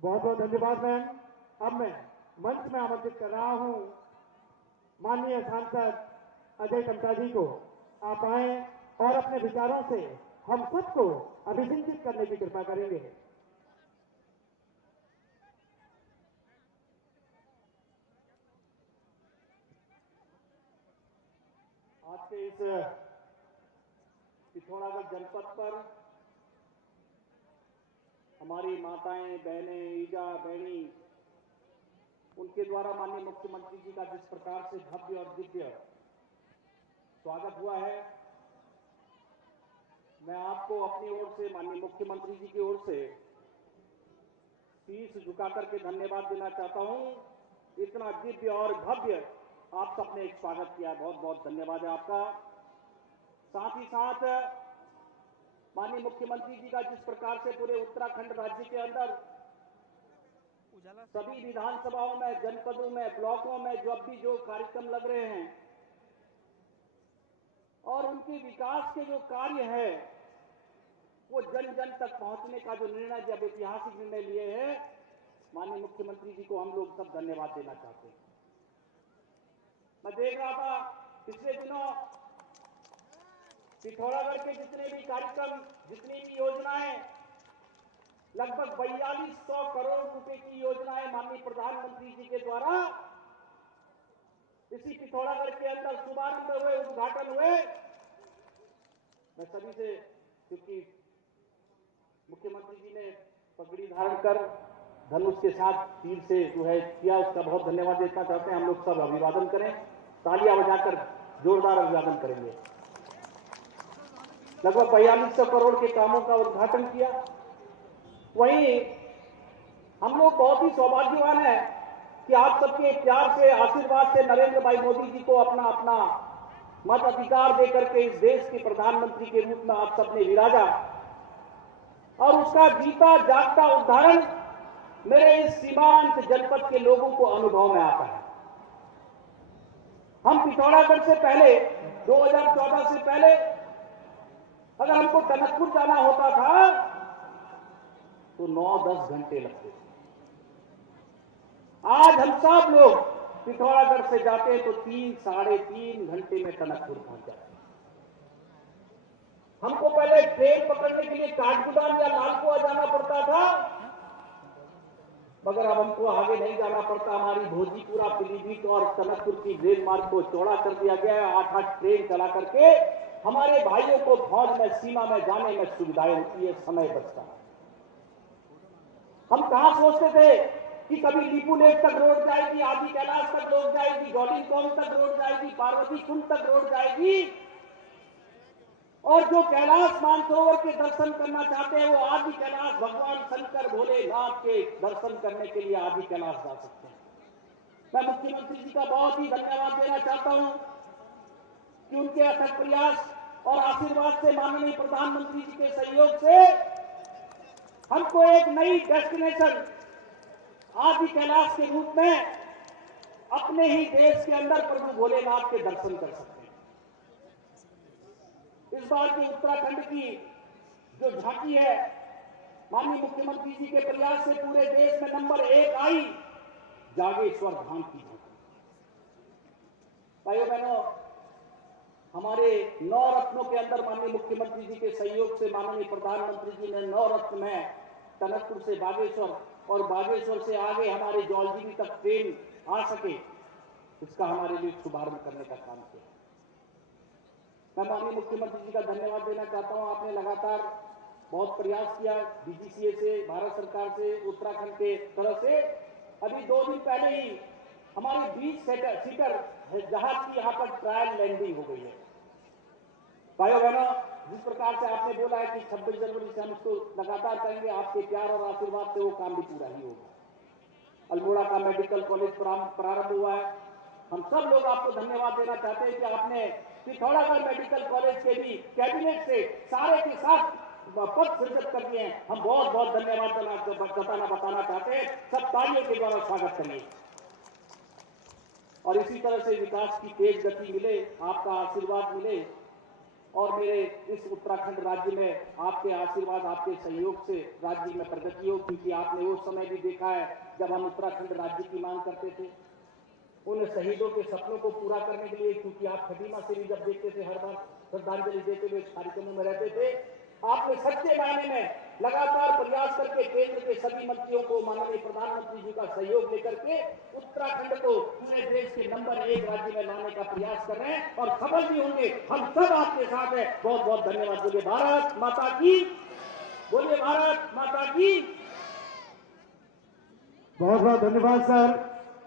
बहुत बहुत धन्यवाद मैम। अब मैं मंच में आमंत्रित कर रहा हूँ माननीय सांसद अजय टंटा जी को। आप आए और अपने विचारों से हम सबको अभिसिंचित करने की कृपा करेंगे। आज के इस पिथौरागढ़ जनपद पर हमारी माताएं, बहनें, ईजा, बहनी, उनके द्वारा माननीय मुख्यमंत्री जी का जिस प्रकार से भव्य और दिव्य स्वागत हुआ है, मैं आपको अपनी ओर से माननीय मुख्यमंत्री जी की ओर से शीश झुकाकर के धन्यवाद देना चाहता हूं। इतना दिव्य और भव्य आप सबने एक स्वागत किया, बहुत बहुत धन्यवाद है आपका। साथ ही साथ माननीय मुख्यमंत्री जी का जिस प्रकार से पूरे उत्तराखंड राज्य के अंदर सभी विधानसभाओं में, जनपदों में, ब्लॉकों में जब भी जो कार्यक्रम लग रहे हैं और उनके विकास के जो कार्य है वो जन जन तक पहुंचने का जो निर्णय, जब ऐतिहासिक निर्णय लिए हैं, माननीय मुख्यमंत्री जी को हम लोग सब धन्यवाद देना चाहते हैं। देख रहा था पिछले दिनों पिथौरागढ़ के जितने भी कार्यक्रम, जितनी भी योजनाएं, लगभग 4200 करोड़ रुपए की योजनाएं माननीय प्रधानमंत्री जी के द्वारा इसी पिथौरागढ़ के अंदर शुभारंभ हुए, उद्घाटन हुए। मैं सभी से, क्योंकि मुख्यमंत्री जी ने पगड़ी धारण कर धनुष के साथ तीर से जो है किया, उसका बहुत धन्यवाद देना चाहते हैं। हम लोग सब अभिवादन करें, तालियां बजाकर जोरदार अभिवादन करेंगे। लगभग 4200 करोड़ के कामों का उद्घाटन किया। वहीं हम लोग बहुत ही सौभाग्यवान हैं कि आप सबके प्यार से, आशीर्वाद से नरेंद्र भाई मोदी जी को अपना अपना मत अधिकार देकर के इस देश के प्रधानमंत्री के रूप में आप सबने विराजा, और उसका जीता जागता उदाहरण मेरे इस सीमांत जनपद के लोगों को अनुभव में आता है। हम पिथौरागढ़ से पहले, 2014 से पहले अगर हमको टनकपुर जाना होता था तो 9-10 घंटे लगते थे। आज हम सब लोग पिथौरागढ़ से जाते हैं तो 3-3.5 घंटे में टनकपुर पहुंच जाते हैं। हमको पहले ट्रेन पकड़ने के लिए काठगोदाम या लालकुआ जाना पड़ता था, मगर अब हमको आगे नहीं जाना पड़ता। हमारी भोजीपुरा, पीलीभीत और टनकपुर की रेल मार्ग को चौड़ा कर दिया गया है। 8-8 ट्रेन चला करके हमारे भाइयों को फौज में, सीमा में जाने में सुविधाएं होती है, समय बचता है। हम कहां सोचते थे कि कभी लीपू लेक तक रोड जाएगी, आदि कैलाश तक रोड जाएगी, गौलीकौन तक रोड जाएगी, पार्वती कुंड तक रोड जाएगी, और जो कैलाश मानसरोवर के दर्शन करना चाहते हैं वो आदि कैलाश भगवान शंकर भोलेनाथ के दर्शन करने के लिए आदि कैलाश जा सकते हैं। मैं मुख्यमंत्री जी का बहुत ही धन्यवाद देना चाहता हूं कि उनके अथक प्रयास और आशीर्वाद से, माननीय प्रधानमंत्री जी के सहयोग से हमको एक नई डेस्टिनेशन आदि कैलाश के रूप में अपने ही देश के अंदर प्रभु भोलेनाथ के दर्शन कर सकते हैं। इस बार की उत्तराखंड की जो झांकी है, माननीय मुख्यमंत्री जी के प्रयास से पूरे देश में नंबर 1 आई, जागेश्वर धाम की झांकी। भाइयों बहनों, हमारे 9 रत्नों के अंदर माननीय मुख्यमंत्री जी के सहयोग से माननीय प्रधानमंत्री जी ने 9 रत्न में टनकपुर से बागेश्वर और बागेश्वर से आगे हमारे जौलजीबी तक ट्रेन आ सके, इसका हमारे लिए शुभारंभ करने का काम किया। मैं माननीय मुख्यमंत्री जी का धन्यवाद देना चाहता हूं। आपने लगातार बहुत प्रयास किया, डीजीसीए से, भारत सरकार से, उत्तराखंड के तरफ से। अभी 2 दिन पहले ही हमारी 20 सीटर जहाज की यहाँ पर ट्रायल लैंडिंग हो गई है। भाइयों बहनों, जिस प्रकार से आपने बोला है कि 26 जनवरी से हम इसको लगातार करेंगे, आपके प्यार और आशीर्वाद से वो काम भी पूरा ही होगा। अल्मोड़ा का मेडिकल कॉलेज प्रारंभ हुआ है। हम सब लोग आपको धन्यवाद देना चाहते हैं कि आपने पिथौरागढ़ मेडिकल कॉलेज के भी कैबिनेट से सारे के साथ पद सृजित कर दिए हैं। हम बहुत बहुत धन्यवाद बताना चाहते हैं। सब तालियों के द्वारा स्वागत करिए और इसी तरह से विकास की तेज गति मिले, आपका आशीर्वाद मिले, और मेरे इस उत्तराखंड राज्य में आपके आशीर्वाद, आपके सहयोग से राज्य में प्रगति हो। क्योंकि आपने वो समय भी देखा है जब हम उत्तराखंड राज्य की मांग करते थे, उन शहीदों के सपनों को पूरा करने के लिए, क्योंकि आप खटीमा से भी जब देखते थे, हर बार श्रद्धांजलि देते हुए कार्यक्रमों में रहते थे, आपने सच्चे मायने में लगातार प्रयास करके केंद्र के सभी मंत्रियों को, माननीय प्रधानमंत्री जी का सहयोग लेकर के उत्तराखंड को पूरे देश के नंबर 1 राज्य में लाने का प्रयास कर रहे हैं और सफल भी होंगे। हम सब आपके साथ हैं। बहुत बहुत धन्यवाद। बोलिए भारत माता की, बोलिए भारत माता की। बहुत बहुत धन्यवाद सर।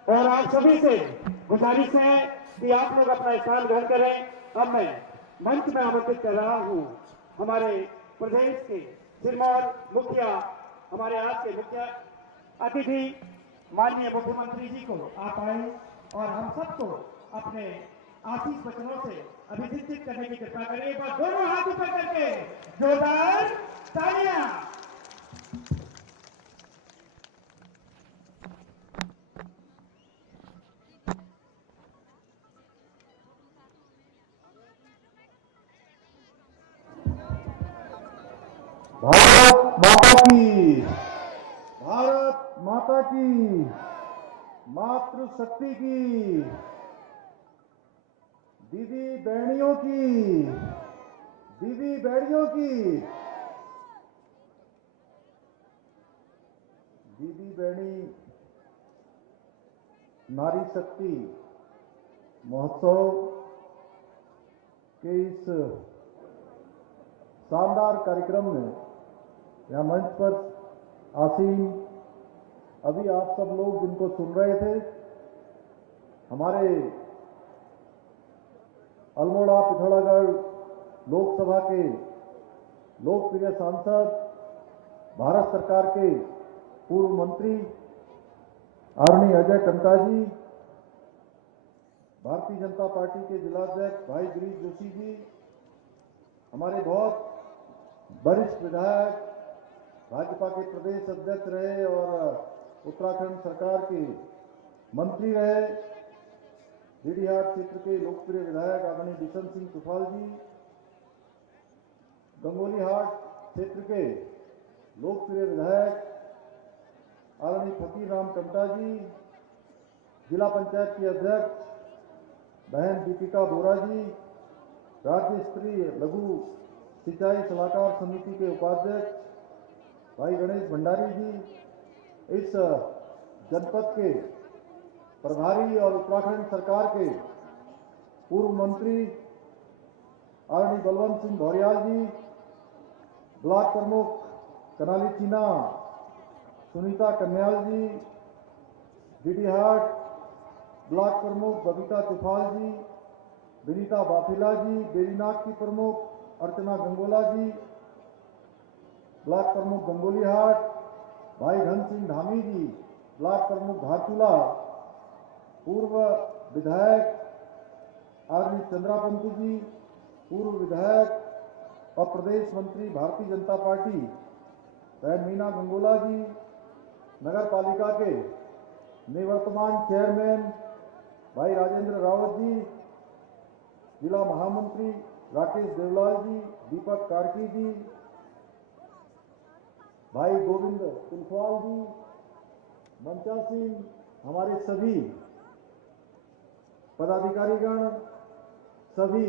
और आप सभी से गुजारिश है कि आप लोग अपना स्थान ग्रहण करें। अब मैं मंच में आमंत्रित कर रहा हूं हमारे प्रदेश के श्रीमान मुखिया, हमारे आज के मुख्य अतिथि माननीय मुख्यमंत्री जी को आप आए और हम सबको अपने आशीष वचनों से अभिषेक करने की कृपा करें। एक बार दोनों हाथ ऊपर करके जोरदार तालियां। भारत माता की, भारत माता की, मातृशक्ति की। बहनियों की, दीदी बहनियों की, दीदी बहनी नारी शक्ति महोत्सव के इस शानदार कार्यक्रम में यहाँ मंच पर आसीन अभी आप सब लोग जिनको सुन रहे थे, हमारे अल्मोड़ा पिथौरागढ़ लोकसभा के लोकप्रिय सांसद, भारत सरकार के पूर्व मंत्री आदरणीय अजय टंटा जी, भारतीय जनता पार्टी के जिलाध्यक्ष भाई गिरीश जोशी जी, हमारे बहुत वरिष्ठ विधायक, भाजपा के प्रदेश अध्यक्ष रहे और उत्तराखंड सरकार के मंत्री रहे, डीडीहाट क्षेत्र के लोकप्रिय विधायक आदरणीय बिशन सिंह चुफाल जी, गंगोलीहाट क्षेत्र के लोकप्रिय विधायक आदरणीय फकीर राम टंटा जी, जिला पंचायत की अध्यक्ष बहन दीपिका बोरा जी, राज्य स्तरीय लघु सिंचाई सलाहकार समिति के उपाध्यक्ष भाई गणेश भंडारी जी, इस जनपद के प्रभारी और उत्तराखंड सरकार के पूर्व मंत्री आदरणीय बलवंत सिंह भौरियाल जी, ब्लॉक प्रमुख कनाली चीना सुनीता कन्याल जी, डीडीहाट ब्लॉक प्रमुख बबीता तुफाल जी, विनीता बाफिला जी, बेरीनाथ की प्रमुख अर्चना गंगोला जी, ब्लॉक प्रमुख गंगोलीहाट भाई धन सिंह धामी जी, ब्लॉक प्रमुख धारचूला, पूर्व विधायक आदरणीय चंद्रापंतु जी, पूर्व विधायक और प्रदेश मंत्री भारतीय जनता पार्टी बहन मीना गंगोला जी, नगर पालिका के निवर्तमान चेयरमैन भाई राजेंद्र रावत जी, जिला महामंत्री राकेश देवलाल जी, दीपक कार्की जी, भाई गोविंद तुलफाल जी, मंचा सिंह, हमारे सभी पदाधिकारीगण, सभी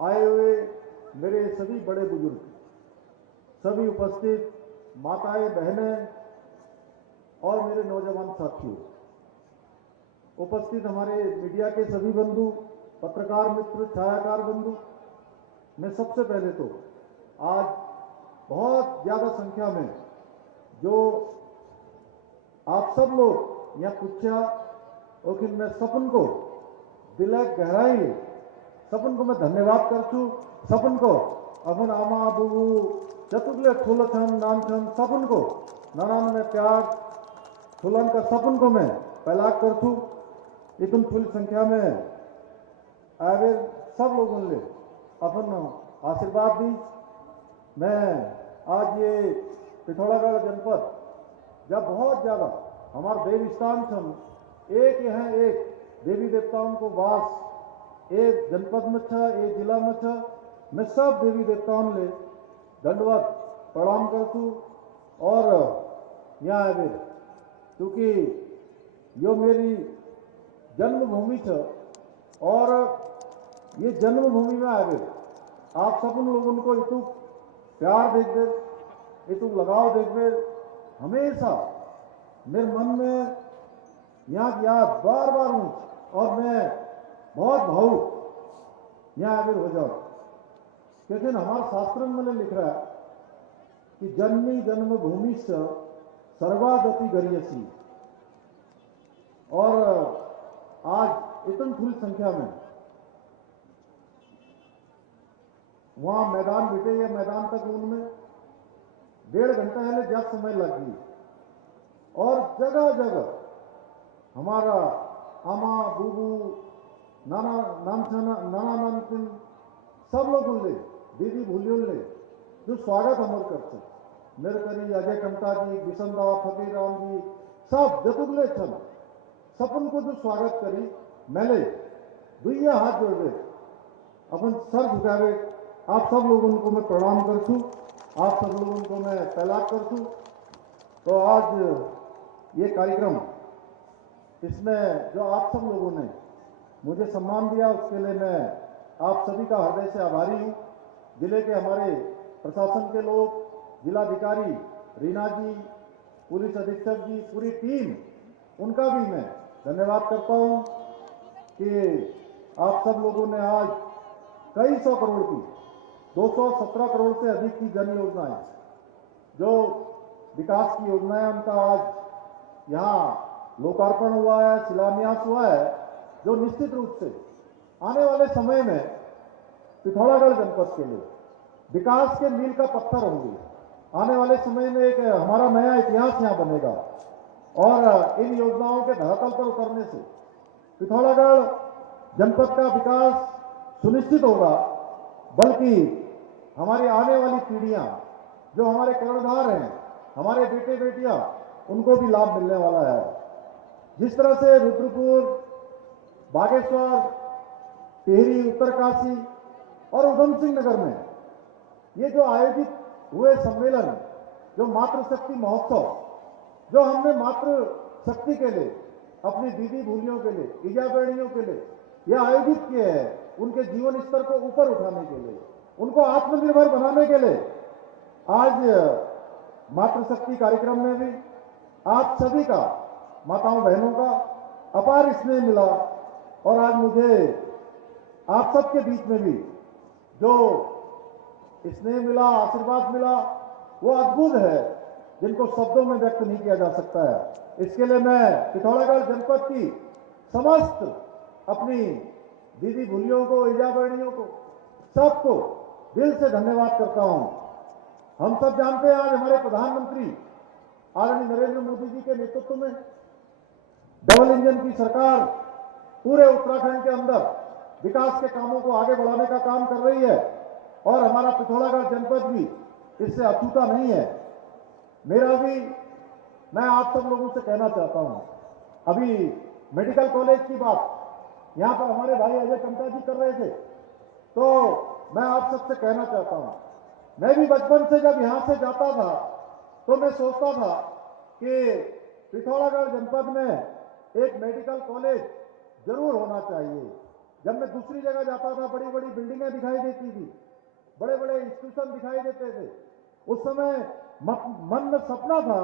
आए हुए मेरे सभी बड़े बुजुर्ग, सभी उपस्थित माताएं, बहनें और मेरे नौजवान साथियों, उपस्थित हमारे मीडिया के सभी बंधु, पत्रकार मित्र, छायाकार बंधु, मैं सबसे पहले तो आज बहुत ज्यादा संख्या में जो आप सब लोग यहाँ पूछा और मैं सपन को दिल गहराई सपन को मैं धन्यवाद करछू। सपन को अपन आमा बुबू चतुर्ले फूल छन नाम छन सपन को नानान में प्यार फूलन का सपन को मैं पहलाग करछू। इतनी फुल संख्या में आवे सब लोगों ने अपन आशीर्वाद दी। मैं आज ये पिथौरागढ़ जनपद जब बहुत ज्यादा हमारे देवी स्थान छन एक यहाँ एक देवी देवताओं को वास एक जनपद में छ एक जिला में छ, मैं सब देवी देवताओं ले दंडवत प्रणाम करतू और यहाँ आवे क्योंकि यो मेरी जन्मभूमि छ और ये जन्मभूमि में आवे आप सब उन लोगों को इतु प्यार देख दे, इतु लगाव देख दे, हमेशा मेरे मन में यहाँ की याद बार बार हूँ और मैं बहुत भावुक यहाँ आगे हो जाऊँ क्योंकि हमारे शास्त्र में लिख रहा है कि जन्मी जन्मभूमि से सर्वागति गरियसी और आज इतनी फुल संख्या में वहां मैदान बिटे या मैदान तक उनमें 1.5 घंटा है ज्यादा समय लग गई और जगह जगह हमारा आमा बूबू नाना नानकिन सब लोगों ले दीदी भूलियों ले जो स्वागत अमर करते मेरे करी अजय टंटा जी, बिशनदा, फकीर राम जी सब जतुगले छन सपन को जो स्वागत करी मैंने दुइया हाथ जोड़ गए अपन सर झुकावे। आप सब लोगों को मैं प्रणाम करछू, आप सब लोगों को मैं तैलाक करछू। तो आज ये कार्यक्रम इसमें जो आप सब लोगों ने मुझे सम्मान दिया, उसके लिए मैं आप सभी का हृदय से आभारी हूँ। जिले के हमारे प्रशासन के लोग, जिलाधिकारी रीना जी, पुलिस अधीक्षक जी, पूरी टीम, उनका भी मैं धन्यवाद करता हूँ कि आप सब लोगों ने आज कई सौ करोड़ की, 217 करोड़ से अधिक की जन योजनाएं, जो विकास की योजनाएं, उनका आज यहाँ लोकार्पण हुआ है, शिलान्यास हुआ है, जो निश्चित रूप से आने वाले समय में पिथौरागढ़ जनपद के लिए विकास के मील का पत्थर होंगे। आने वाले समय में एक हमारा नया इतिहास यहाँ बनेगा और इन योजनाओं के धरातल पर उतरने से पिथौरागढ़ जनपद का विकास सुनिश्चित होगा, बल्कि हमारी आने वाली पीढ़ियां, जो हमारे कर्णधार हैं, हमारे बेटे बेटियां, उनको भी लाभ मिलने वाला है। जिस तरह से रुद्रपुर, बागेश्वर, टिहरी, उत्तरकाशी और उधम सिंह नगर में ये जो आयोजित हुए सम्मेलन, जो मातृशक्ति महोत्सव, जो हमने मातृ शक्ति के लिए, अपनी दीदी भूलियों के लिए, ईजा बहनियों के लिए ये आयोजित किए हैं, उनके जीवन स्तर को ऊपर उठाने के लिए, उनको आत्मनिर्भर बनाने के लिए। आज मातृशक्ति कार्यक्रम में भी आप सभी का, माताओं बहनों का अपार स्नेह मिला और आज मुझे आप सबके बीच में भी जो स्नेह मिला, आशीर्वाद मिला, वो अद्भुत है, जिनको शब्दों में व्यक्त नहीं किया जा सकता है। इसके लिए मैं पिथौरागढ़ जनपद की समस्त अपनी दीदी भूलियों को, ईजा बहनियों को, सबको दिल से धन्यवाद करता हूं। हम सब जानते हैं आज हमारे प्रधानमंत्री आदरणीय नरेंद्र मोदी जी के नेतृत्व में डबल इंजन की सरकार पूरे उत्तराखंड के अंदर विकास के कामों को आगे बढ़ाने का काम कर रही है और हमारा पिथौरागढ़ जनपद भी इससे अछूता नहीं है। मेरा भी, मैं आप सब लोगों से कहना चाहता हूं, अभी मेडिकल कॉलेज की बात यहां पर हमारे भाई अजय टमटा जी कर रहे थे, तो मैं आप सबसे कहना चाहता हूं, मैं भी बचपन से जब यहां से जाता था तो मैं सोचता था कि पिथौरागढ़ जनपद में एक मेडिकल कॉलेज जरूर होना चाहिए। जब मैं दूसरी जगह जाता था, बड़ी बड़ी बिल्डिंगें दिखाई देती थी, बड़े बड़े इंस्टीट्यूशन दिखाई देते थे, उस समय मन में सपना था,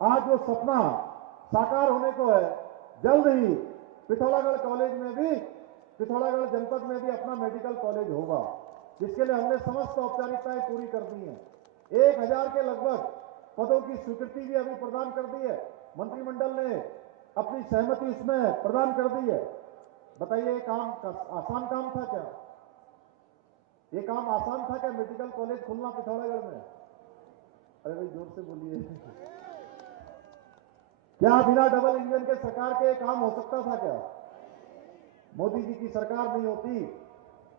आज वो सपना साकार होने को है। जल्द ही पिथौरागढ़ कॉलेज में भी, पिथौरागढ़ जनपद में भी अपना मेडिकल कॉलेज होगा, जिसके लिए हमने समस्त औपचारिकताएं पूरी कर दी हैं। 1000 के लगभग पदों की स्वीकृति भी अभी प्रदान कर दी है, मंत्रिमंडल ने अपनी सहमति इसमें प्रदान कर दी है। बताइए, काम आसान काम था क्या? ये काम आसान था क्या, मेडिकल कॉलेज खुलना पिथौरागढ़ में? अरे भाई जोर से बोलिए। क्या बिना डबल इंजन के सरकार के काम हो सकता था क्या? मोदी जी की सरकार नहीं होती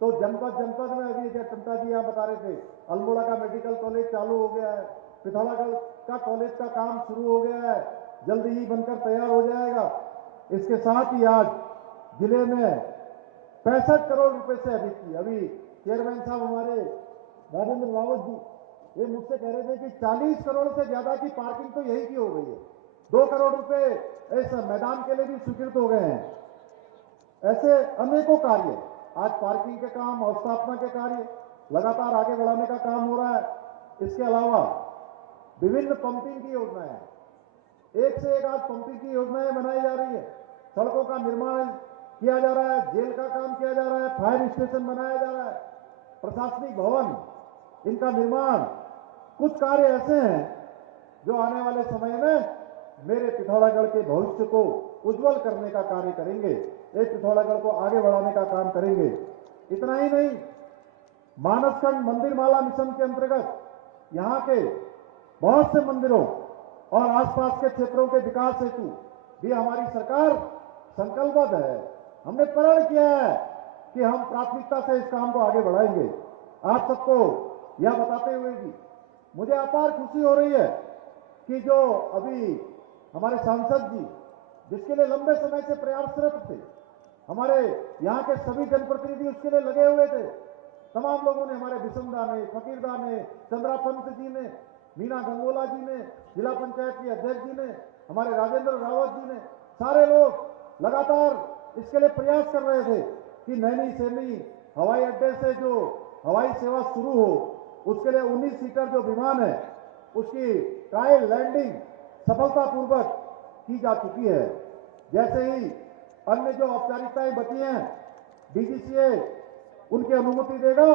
तो जनपद में, अभी क्या टमटा जी यहाँ बता रहे थे, अल्मोड़ा का मेडिकल कॉलेज चालू हो गया है, पिथौरागढ़ का कॉलेज का काम शुरू हो गया है, जल्दी ही बनकर तैयार हो जाएगा। इसके साथ ही आज जिले में 65 करोड़ रुपए से अधिक की, अभी चेयरमैन साहब हमारे राजेंद्र रावत जी ये मुझसे कह रहे थे कि 40 करोड़ से ज्यादा की पार्किंग तो यही की हो गई है। 2 करोड़ रुपए इस मैदान के लिए भी स्वीकृत हो गए हैं। ऐसे अनेकों कार्य, आज पार्किंग के काम, अवस्थापना के कार्य लगातार आगे बढ़ाने का काम हो रहा है। इसके अलावा विभिन्न पंपिंग की योजनाएं, एक से एक आज पंपिंग की योजनाएं बनाई जा रही है, सड़कों का निर्माण किया जा रहा है, जेल का काम किया जा रहा है, फायर स्टेशन बनाया जा रहा है, प्रशासनिक भवन, इनका निर्माण। कुछ कार्य ऐसे हैं जो आने वाले समय में मेरे पिथौरागढ़ के भविष्य को उज्जवल करने का कार्य करेंगे, एक पिथौरागढ़ को आगे बढ़ाने का काम करेंगे। इतना ही नहीं, मानसखंड मंदिर माला मिशन के अंतर्गत यहाँ के बहुत से मंदिरों और आसपास के क्षेत्रों के विकास हेतु भी हमारी सरकार संकल्पबद्ध है। हमने प्रण किया है कि हम प्राथमिकता से इस काम को आगे बढ़ाएंगे। आप सबको यह बताते हुए भी मुझे अपार खुशी हो रही है कि जो अभी हमारे सांसद जी, जिसके लिए लंबे समय से प्रयासरत थे, हमारे यहाँ के सभी जनप्रतिनिधि उसके लिए लगे हुए थे, तमाम लोगों ने, हमारे विशमदा ने, फकीरदा ने, चंद्रा पंत जी ने, मीना गंगोला जी ने, जिला पंचायत के अध्यक्ष जी ने, हमारे राजेंद्र रावत जी ने, सारे लोग लगातार इसके लिए प्रयास कर रहे थे कि नैनी सैनी हवाई अड्डे से जो हवाई सेवा शुरू हो, उसके लिए 19 सीटर जो विमान है उसकी ट्रायल लैंडिंग सफलतापूर्वक की जा चुकी है। जैसे ही अन्य जो औपचारिकताएं बची हैं, डीजीसीए उनकी अनुमति देगा,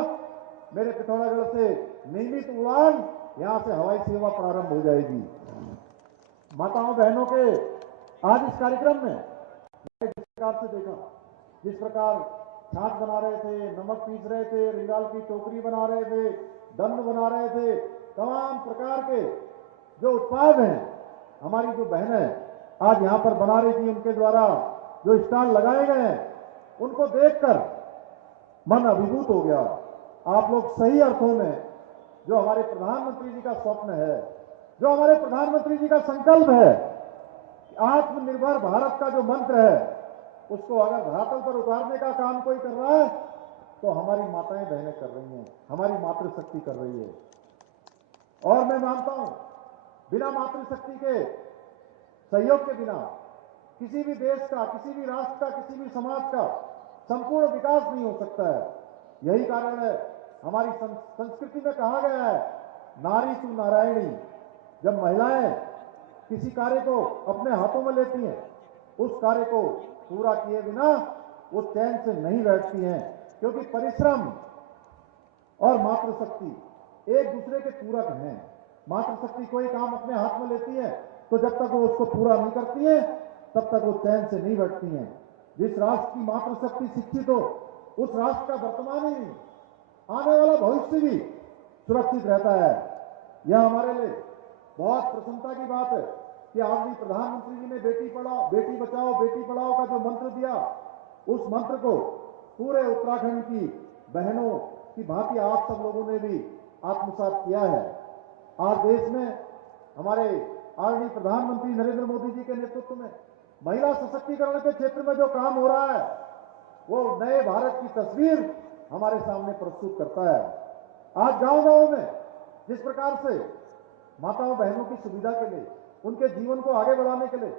मेरे पिथौरागढ़ से नियमित उड़ान यहां से हवाई सेवा प्रारंभ हो जाएगी। माताओं बहनों के आज इस कार्यक्रम में जिस प्रकार से देखा, जिस प्रकार छाछ बना रहे थे, नमक पीस रहे थे, रिंगाल की टोकरी बना रहे थे, दंड बना रहे थे, तमाम प्रकार के जो उत्पाद हैं हमारी जो बहनें आज यहाँ पर बना रही थी, उनके द्वारा जो स्टॉल लगाए गए हैं, उनको देखकर मन अभिभूत हो गया। आप लोग सही अर्थों में जो हमारे प्रधानमंत्री जी का स्वप्न है, जो हमारे प्रधानमंत्री जी का संकल्प है, आत्मनिर्भर भारत का जो मंत्र है, उसको अगर धरातल पर उतारने का काम कोई कर रहा है तो हमारी माताएं बहनें कर रही हैं, हमारी मातृशक्ति कर रही है। और मैं मानता हूं बिना मातृशक्ति के सहयोग के बिना किसी भी देश का, किसी भी राष्ट्र का, किसी भी समाज का संपूर्ण विकास नहीं हो सकता है। यही कारण है हमारी संस्कृति में कहा गया है, नारी तू नारायणी। जब महिलाएं किसी कार्य को अपने हाथों में लेती हैं, उस कार्य को पूरा किए बिना वो चैन से नहीं बैठती हैं, क्योंकि परिश्रम और मातृशक्ति एक दूसरे के पूरक हैं। मातृशक्ति कोई काम अपने हाथ में लेती है तो जब तक वो उसको पूरा नहीं करती है तब तक वो चैन से नहीं बैठती हैं। जिस राष्ट्र की मातृशक्ति शिक्षित हो, उस राष्ट्र का वर्तमान ही नहीं, आने वाला भविष्य भी सुरक्षित रहता है। यह हमारे लिए बहुत प्रसन्नता की बात है कि आदरणीय प्रधानमंत्री जी ने बेटी पढ़ाओ, बेटी बचाओ, बेटी पढ़ाओ का जो मंत्र दिया, उस मंत्र को पूरे उत्तराखंड की बहनों की भांति आप सब लोगों ने भी आत्मसात किया है। आज देश में हमारे आदरणीय प्रधानमंत्री नरेंद्र मोदी जी के नेतृत्व में महिला सशक्तिकरण के क्षेत्र में जो काम हो रहा है, वो नए भारत की तस्वीर हमारे सामने प्रस्तुत करता है। आज गांव-गांव में जिस प्रकार से माताओं बहनों की सुविधा के लिए, उनके जीवन को आगे बढ़ाने के लिए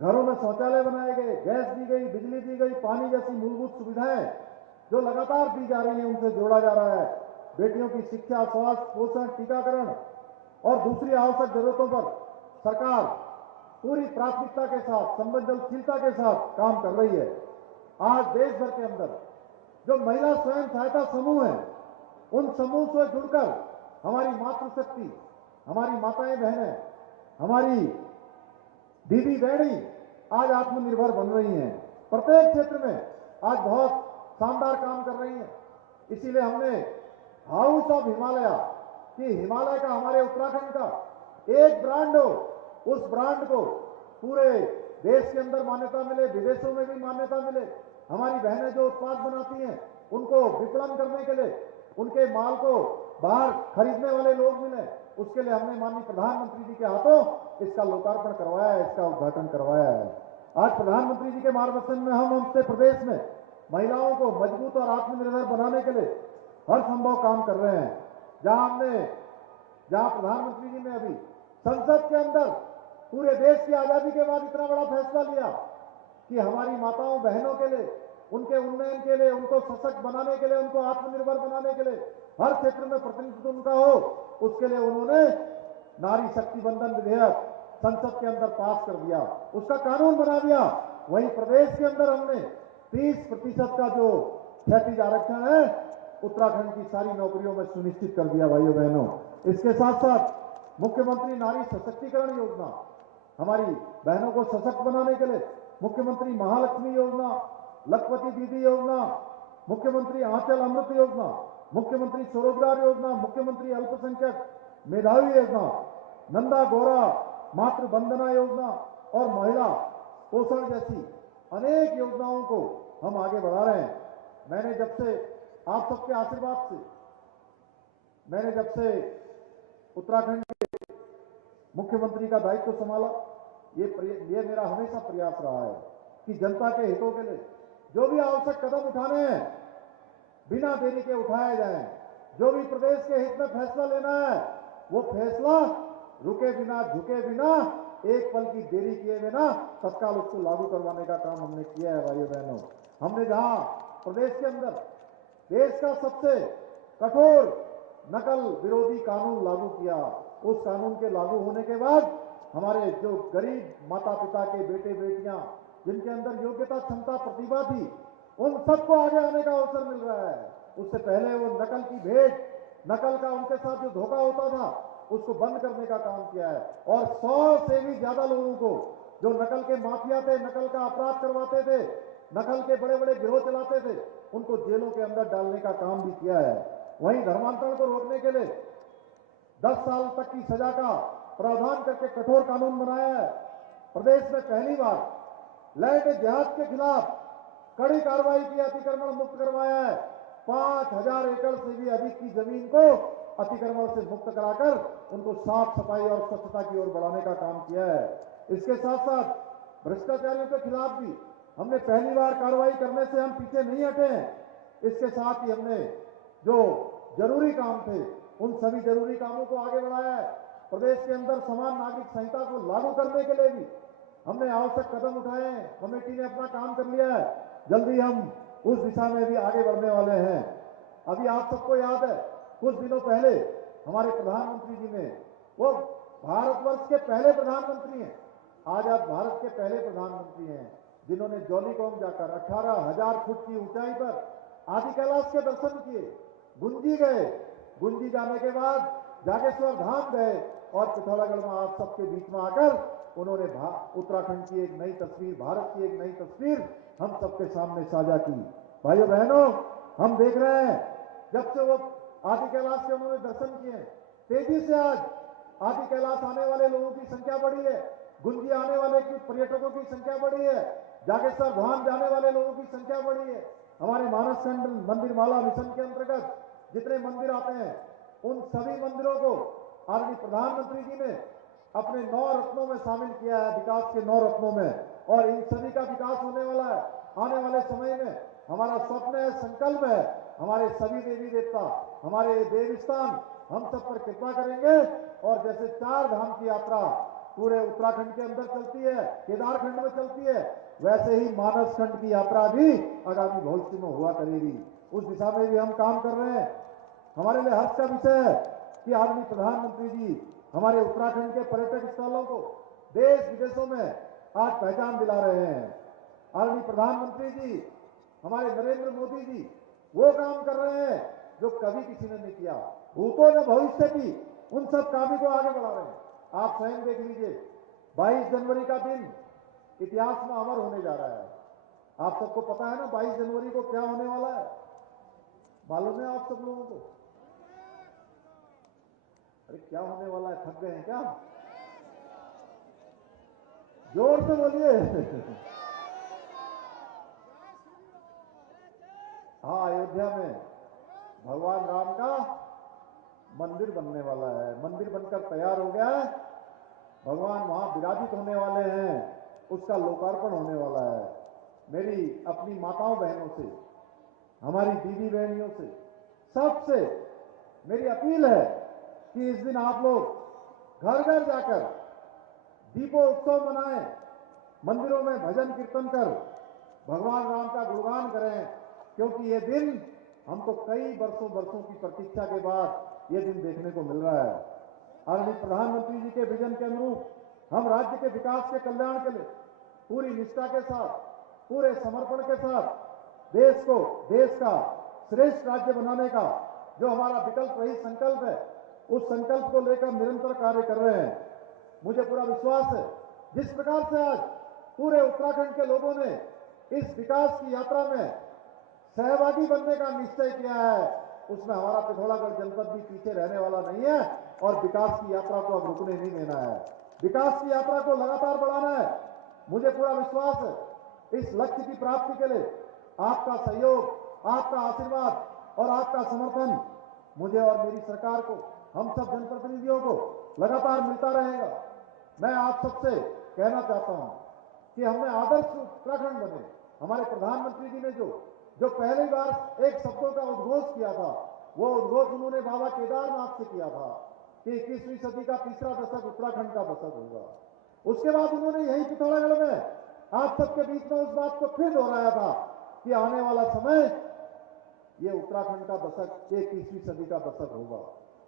घरों में शौचालय बनाए गए, गैस दी गई, बिजली दी गई, पानी जैसी मूलभूत सुविधाएं जो लगातार दी जा रही है, उनसे जोड़ा जा रहा है। बेटियों की शिक्षा, स्वास्थ्य, पोषण, टीकाकरण और दूसरी आवश्यक जरूरतों पर सरकार पूरी प्राथमिकता के साथ, संवेदनशीलता के साथ काम कर रही है। आज देश भर के अंदर जो महिला स्वयं सहायता समूह है, उन समूह से जुड़कर हमारी मातृशक्ति, हमारी माताएं बहनें, हमारी दीदी बहनी आज आत्मनिर्भर बन रही हैं। प्रत्येक क्षेत्र में आज बहुत शानदार काम कर रही हैं। इसीलिए हमने हाउस ऑफ हिमालय, कि हिमालय का, हमारे उत्तराखंड का एक ब्रांड हो, उस ब्रांड को पूरे देश के अंदर मान्यता मिले, विदेशों में भी मान्यता मिले। हमारी बहनें जो उत्पाद बनाती हैं, उनको विपणन करने के लिए, उनके माल को बाहर खरीदने वाले लोग मिले, उसके लिए हमने माननीय प्रधानमंत्री जी के हाथों इसका लोकार्पण करवाया है, इसका उद्घाटन करवाया है। आज प्रधानमंत्री जी के मार्गदर्शन में हम अपने प्रदेश में महिलाओं को मजबूत और आत्मनिर्भर बनाने के लिए हर संभव काम कर रहे हैं। जहां प्रधानमंत्री जी ने अभी संसद के अंदर पूरे देश की आजादी के बाद इतना बड़ा फैसला लिया कि हमारी माताओं बहनों के लिए, उनके उन्नयन के लिए, उनको सशक्त बनाने के लिए, उनको आत्मनिर्भर बनाने के लिए हर क्षेत्र में प्रतिनिधित्व उनका हो, उसके लिए उन्होंने नारी शक्ति बंधन विधेयक संसद के अंदर पास कर दिया, उसका कानून बना दिया। वहीं प्रदेश के अंदर हमने 30% का जो क्षैतिज आरक्षण है उत्तराखंड की सारी नौकरियों में सुनिश्चित कर दिया। भाइयों बहनों, इसके साथ साथ मुख्यमंत्री नारी सशक्तिकरण योजना, हमारी बहनों को सशक्त बनाने के लिए मुख्यमंत्री महालक्ष्मी योजना, लखपति दीदी योजना, मुख्यमंत्री आंचल अमृत योजना, मुख्यमंत्री स्वरोजगार योजना, मुख्यमंत्री अल्पसंख्यक मेधावी योजना, नंदा गौरा मातृ वंदना योजना और महिला पोषण जैसी अनेक योजनाओं को हम आगे बढ़ा रहे हैं। मैंने जब से आप सबके आशीर्वाद से, मैंने जब से उत्तराखंड के मुख्यमंत्री का दायित्व संभाला, ये मेरा हमेशा प्रयास रहा है कि जनता के हितों के लिए जो भी आवश्यक कदम उठाने हैं बिना देरी के उठाए जाएं। जो भी प्रदेश के हित में फैसला लेना है, वो फैसला रुके बिना, झुके बिना एक पल की देरी किए बिना तत्काल उसको लागू करवाने का काम हमने किया है भाइयों बहनों। हमने जहां प्रदेश के अंदर देश का सबसे कठोर नकल विरोधी कानून लागू किया, उस कानून के लागू होने के बाद हमारे जो गरीब माता पिता के बेटे बेटियां जिनके अंदर योग्यता क्षमता प्रतिभा थी, उन सबको आगे आने का अवसर मिल रहा है। उससे पहले वो नकल की भेंट, नकल का उनके साथ जो धोखा होता था उसको बंद करने का काम किया है। और 100 से भी ज्यादा लोगों को जो नकल के माफिया थे, नकल का अपराध करवाते थे, नकल के बड़े बड़े गिरोह चलाते थे, उनको जेलों के अंदर डालने का काम भी किया है। वहीं धर्मांतरण को रोकने के लिए 10 साल तक की सजा का प्रावधान करके कठोर कानून बनाया है। प्रदेश में पहली बार लैंड जिहाद के खिलाफ कड़ी कार्रवाई की, अतिक्रमण मुक्त करवाया है। 5000 एकड़ से भी अधिक की जमीन को अतिक्रमण से मुक्त कराकर उनको साफ सफाई और स्वच्छता की ओर बढ़ाने का काम किया है। इसके साथ साथ भ्रष्टाचारियों के खिलाफ भी हमने पहली बार कार्रवाई करने से हम पीछे नहीं हटे हैं। इसके साथ ही हमने जो जरूरी काम थे उन सभी जरूरी कामों को आगे बढ़ाया है। प्रदेश के अंदर समान नागरिक संहिता को लागू करने के लिए भी हमने आवश्यक कदम उठाए हैं। कमेटी ने अपना काम कर लिया है, जल्दी हम उस दिशा में भी आगे बढ़ने वाले हैं। अभी आप सबको याद है, कुछ दिनों पहले हमारे प्रधानमंत्री जी ने, वो भारतवर्ष के पहले प्रधानमंत्री हैं, आजाद भारत के पहले प्रधानमंत्री हैं, जिन्होंने जौलीकौम जाकर 18,000 फुट की ऊंचाई पर आदि कैलाश के दर्शन किए, गुंजी गए, गुंजी जाने के बाद जागेश्वर धाम गए और पिथौरागढ़ में आप सबके बीच में आकर उन्होंने उत्तराखंड की एक नई तस्वीर, भारत की एक नई तस्वीर हम सबके सामने साझा की। भाइयों बहनों, हम देख रहे हैं जब से वो आदि कैलाश के उन्होंने दर्शन किए, तेजी से आज आदि कैलाश आने वाले लोगों की संख्या बढ़ी है, गुंजी आने वाले पर्यटकों की संख्या बढ़ी है, जागेश्वर धाम जाने वाले लोगों की संख्या बढ़ी है। हमारे मानसखंड मंदिर माला मिशन के अंतर्गत जितने मंदिर आते हैं उन सभी मंदिरों को आदरणीय प्रधानमंत्री जी ने अपने 9 रत्नों में शामिल किया है, विकास के 9 रत्नों में, और इन सभी का विकास होने वाला है। आने वाले समय में हमारा स्वप्न है, संकल्प है, हमारे सभी देवी देवता, हमारे देव स्थान हम सब पर कृपा करेंगे। और जैसे 4 धाम की यात्रा पूरे उत्तराखंड के अंदर चलती है, केदारखंड में चलती है, वैसे ही मानसखंड की यात्रा भी आगामी भविष्य में हुआ करेगी। उस दिशा में भी हम काम कर रहे हैं। हमारे लिए हर्ष का विषय है कि आदरणीय प्रधानमंत्री जी हमारे उत्तराखंड के पर्यटक स्थलों को देश विदेशों में आज पहचान दिला रहे हैं। आदरणीय प्रधानमंत्री जी, हमारे नरेंद्र मोदी जी वो काम कर रहे हैं जो कभी किसी ने नहीं किया, भूतों ने भविष्य की उन सब कामों को आगे बढ़ा रहे हैं। आप स्वयं देख लीजिए, 22 जनवरी का दिन इतिहास में अमर होने जा रहा है। आप सबको पता है ना 22 जनवरी को क्या होने वाला है, मालूम है आप सब लोगों को? अरे क्या होने वाला है, थक गए हैं क्या? जोर से बोलिए। हाँ, अयोध्या में भगवान राम का मंदिर बनने वाला है, मंदिर बनकर तैयार हो गया है, भगवान वहां विराजित होने वाले हैं, उसका लोकार्पण होने वाला है। मेरी अपनी माताओं बहनों से, हमारी दीदी बहनियों से, सबसे मेरी अपील है कि इस दिन आप लोग घर घर जाकर दीपोत्सव मनाएं, मंदिरों में भजन कीर्तन कर भगवान राम का गुणगान करें, क्योंकि ये दिन हमको कई वर्षों की प्रतीक्षा के बाद ये दिन देखने को मिल रहा है। आदरणीय प्रधानमंत्री जी के विजन के अनुरूप हम राज्य के विकास के कल्याण के लिए पूरी निष्ठा के साथ, पूरे समर्पण के साथ देश का श्रेष्ठ राज्य बनाने का जो हमारा विकल्प रहित संकल्प है, उस संकल्प को लेकर निरंतर कार्य कर रहे हैं। मुझे पूरा विश्वास है, जिस प्रकार से आज पूरे उत्तराखंड के लोगों ने इस विकास की यात्रा में सहभागी बनने का निश्चय किया है, उसमें हमारा पिथौरागढ़ जनपद भी पीछे रहने वाला नहीं है और विकास की यात्रा को अब रुकने नहीं देना है, विकास की यात्रा को लगातार बढ़ाना है। मुझे पूरा विश्वास है, इस लक्ष्य की प्राप्ति के लिए आपका सहयोग, आपका आशीर्वाद और आपका समर्थन मुझे और मेरी सरकार को, हम सब जनप्रतिनिधियों को लगातार मिलता रहेगा। मैं आप सबसे कहना चाहता हूं कि हमने आदर्श उत्तराखंड बने। हमारे प्रधानमंत्री जी ने जो पहली बार एक शब्दों का उद्घोष किया था, वो उद्घोष उन्होंने बाबा केदारनाथ से किया था कि 21वीं सदी का तीसरा दशक उत्तराखंड का दशक होगा। उसके बाद उन्होंने यही पिथौरागढ़ में आप सबके बीच में उस बात को फिर दोहराया था कि आने वाला समय ये उत्तराखंड का दशक 21वीं सदी का दशक होगा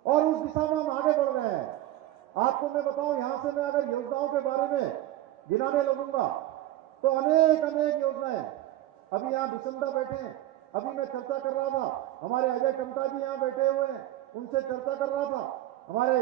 और उस दिशा में हम आगे बढ़ रहे हैं। आपको मैं बताऊं, यहां से मैं अगर योजनाओं के बारे में गिनाने लगूंगा तो अनेक अनेक योजनाएं। अभी यहाँ बिसंदा बैठे हैं, अभी मैं चर्चा कर रहा था, हमारे अजय टमटा जी यहाँ बैठे हुए हैं, उनसे चर्चा कर रहा था। हमारे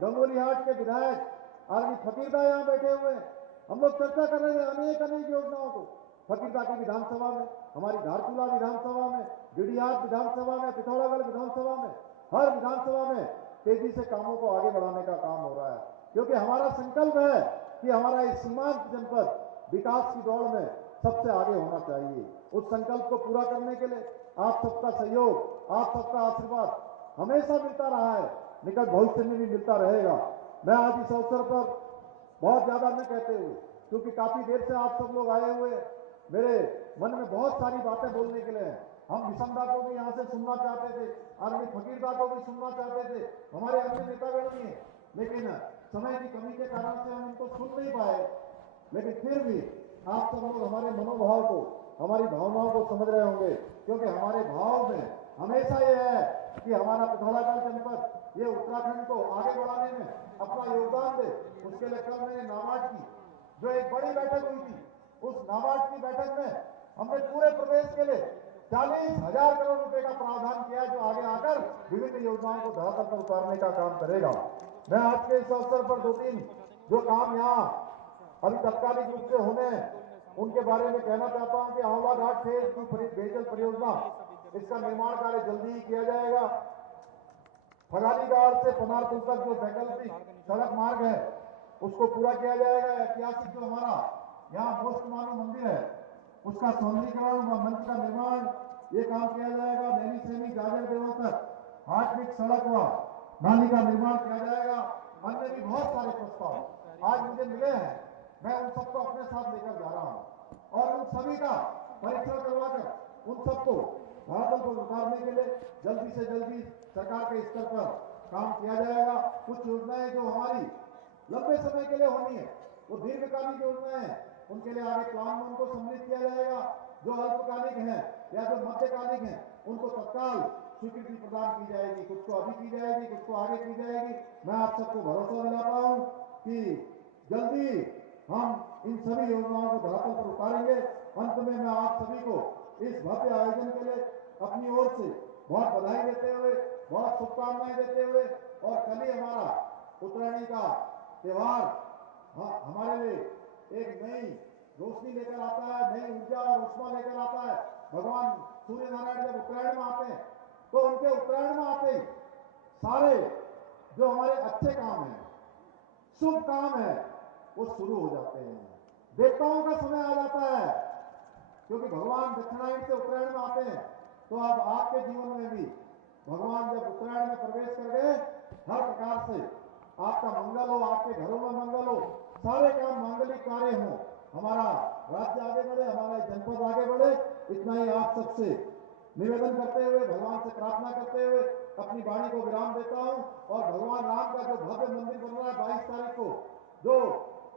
गंगोली हाट के विधायक आदमी फकीरदा यहाँ बैठे हुए हैं, हम लोग चर्चा कर रहे थे अनेक अनेक योजनाओं को। फकीरदा की विधानसभा में, हमारी धारचूला विधानसभा में, गिडियात विधानसभा में, पिथौरागढ़ विधानसभा में, हर विधानसभा में तेजी से कामों को आगे बढ़ाने का काम हो रहा है, क्योंकि हमारा संकल्प है कि हमारा इस सीमांत जनपद विकास की दौड़ में सबसे आगे होना चाहिए। उस संकल्प को पूरा करने के लिए आप सबका सहयोग, आप सबका आशीर्वाद हमेशा मिलता रहा है, निकट भविष्य में भी मिलता रहेगा। मैं आज इस अवसर पर बहुत ज्यादा न कहते हुए, क्योंकि काफी देर से आप सब लोग आए हुए, मेरे मन में बहुत सारी बातें बोलने के लिए हैं। हम बिसंदा को भी यहाँ से सुनना चाहते थे, आदमी फकीरदा को भी सुनना चाहते थे, हमारे अन्य नेतागण भी हैं, लेकिन समय की कमी के कारण से हम इनको सुन नहीं पाए। लेकिन फिर भी आप सब लोग हमारे मनोभाव को, हमारी भावनाओं को समझ रहे होंगे, क्योंकि हमारे भाव में हमेशा ये है कि हमारा पिथौरागढ़ जनपद ये उत्तराखंड को आगे बढ़ाने में अपना योगदान दे। उसके लिए कल मैंने नाबार्ड की जो एक बड़ी बैठक हुई थी, उस नाबार्ड की बैठक में हमने पूरे प्रदेश के लिए 40,000 करोड़ रुपए का प्रावधान किया, जो आगे आकर विभिन्न योजनाओं को धरातल पर उतारने का काम करेगा। मैं आज के इस अवसर पर 2-3 जो काम यहाँ अभी तत्कालिक रूप से होने उनके बारे में कहना चाहता हूं कि आंवला घाट फेज 2 पेयजल परियोजना, इसका निर्माण कार्य जल्दी ही किया जाएगा। फगालीगाड़ से पनारपुर तक जो वैकल्पिक सड़क मार्ग है उसको पूरा किया जाएगा। ऐतिहासिक जो हमारा यहाँ मोस्ट मानव मंदिर है उसका सौंदर्यीकरण व मंच का निर्माण ये काम किया जाएगा। नैनी सेमी जाजर देवों तक आठवीं सड़क व नाली का निर्माण किया जाएगा। अन्य भी बहुत सारे प्रस्ताव आज मुझे मिले हैं, मैं उन सबको अपने साथ लेकर जा रहा हूं और उन सभी का परीक्षण करवाकर उन सबको धरातल पर उतारने के लिए जल्दी से जल्दी सरकार के स्तर पर काम किया जाएगा। कुछ योजनाएं जो हमारी लंबे समय के लिए होनी है वो दीर्घकालिक योजनाएं हैं, उनके लिए आगे प्लान में उनको सम्मिलित किया जाएगा। जो अल्पकालिक हैं या जो मध्यकालिक हैं उनको तत्काल स्वीकृति प्रदान की जाएगी, कुछ को अभी की जाएगी, कुछ को आगे की जाएगी। मैं आप सबको भरोसा दिलाता हूं कि जल्दी हम इन सभी योजनाओं को धरातल पर उतारेंगे। अंत में मैं आप सभी को इस भव्य आयोजन के लिए अपनी ओर से बहुत बधाई देते हुए, बहुत शुभकामनाएं देते हुए, और कल ही हमारा उत्तरायणी का त्योहार हमारे लिए एक नई रोशनी लेकर आता है, नई ऊर्जा और उष्मा लेकर आता है। भगवान सूर्य नारायण जब उत्तरायण में आते हैं तो उनके उत्तरायण में आते ही सारे जो हमारे अच्छे काम हैं, शुभ काम है, वो शुरू हो जाते हैं। देवताओं का समय आ जाता है, क्योंकि भगवान दक्षिणायन से उत्तरायण में आते हैं। तो अब आपके जीवन में भी भगवान जब उत्तरायण में प्रवेश कर गए, हर प्रकार से आपका मंगल हो, आपके घरों में मंगल हो, सारे काम मांगलिक कार्य हो, हमारा राज्य आगे बढ़े, हमारा जनपद आगे बढ़े, इतना ही आप सबसे निवेदन करते हुए, भगवान से प्रार्थना करते हुए अपनी वाणी को विराम देता हूं। और भगवान राम का जो भव्य मंदिर बन रहा है 22 तारीख को, जो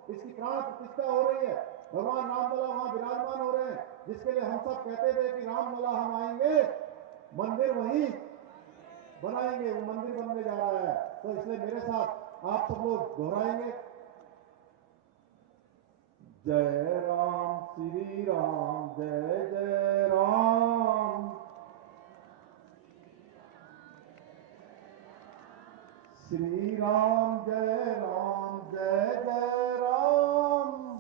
इसकी प्राण प्रतिष्ठा हो रही है, भगवान रामलला वहां विराजमान हो रहे हैं, जिसके लिए हम सब कहते थे कि रामलला हम आएंगे, मंदिर वहीं बनाएंगे, वो मंदिर बनने जा रहा है। तो इसलिए मेरे साथ आप सब लोग दोहराएंगे, जय राम श्री राम, जय जय राम, श्री राम जय राम, जय जय राम,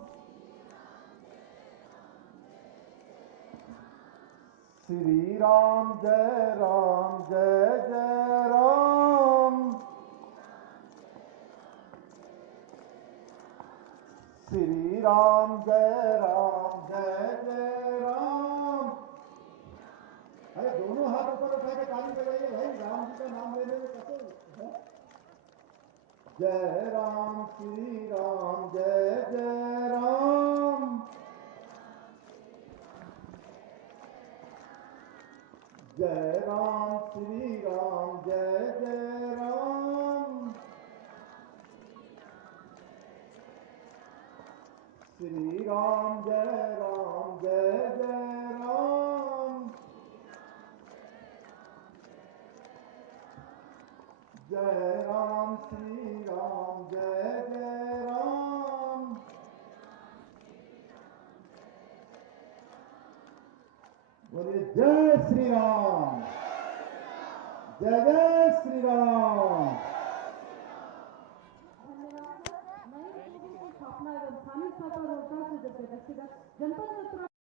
श्री राम जय राम, जय जय राम, श्री राम जय राम, जय जय राम। अरे दोनों हाथ ऊपर उठा के ताली बजाइए भाई, राम जी का नाम लेने में कैसे है? जय राम श्री राम, जय जय राम, जय राम श्री राम, जय जय राम, श्री राम जय राम जय जय राम जय राम श्री राम जय जय राम बोलिए जय श्री राम जय जय श्री राम। धन्यवाद सर। नए लोगों को स्थापना एवं स्थानीय स्तर पर रोजगार से जुड़े व्यक्तिगत जनपद में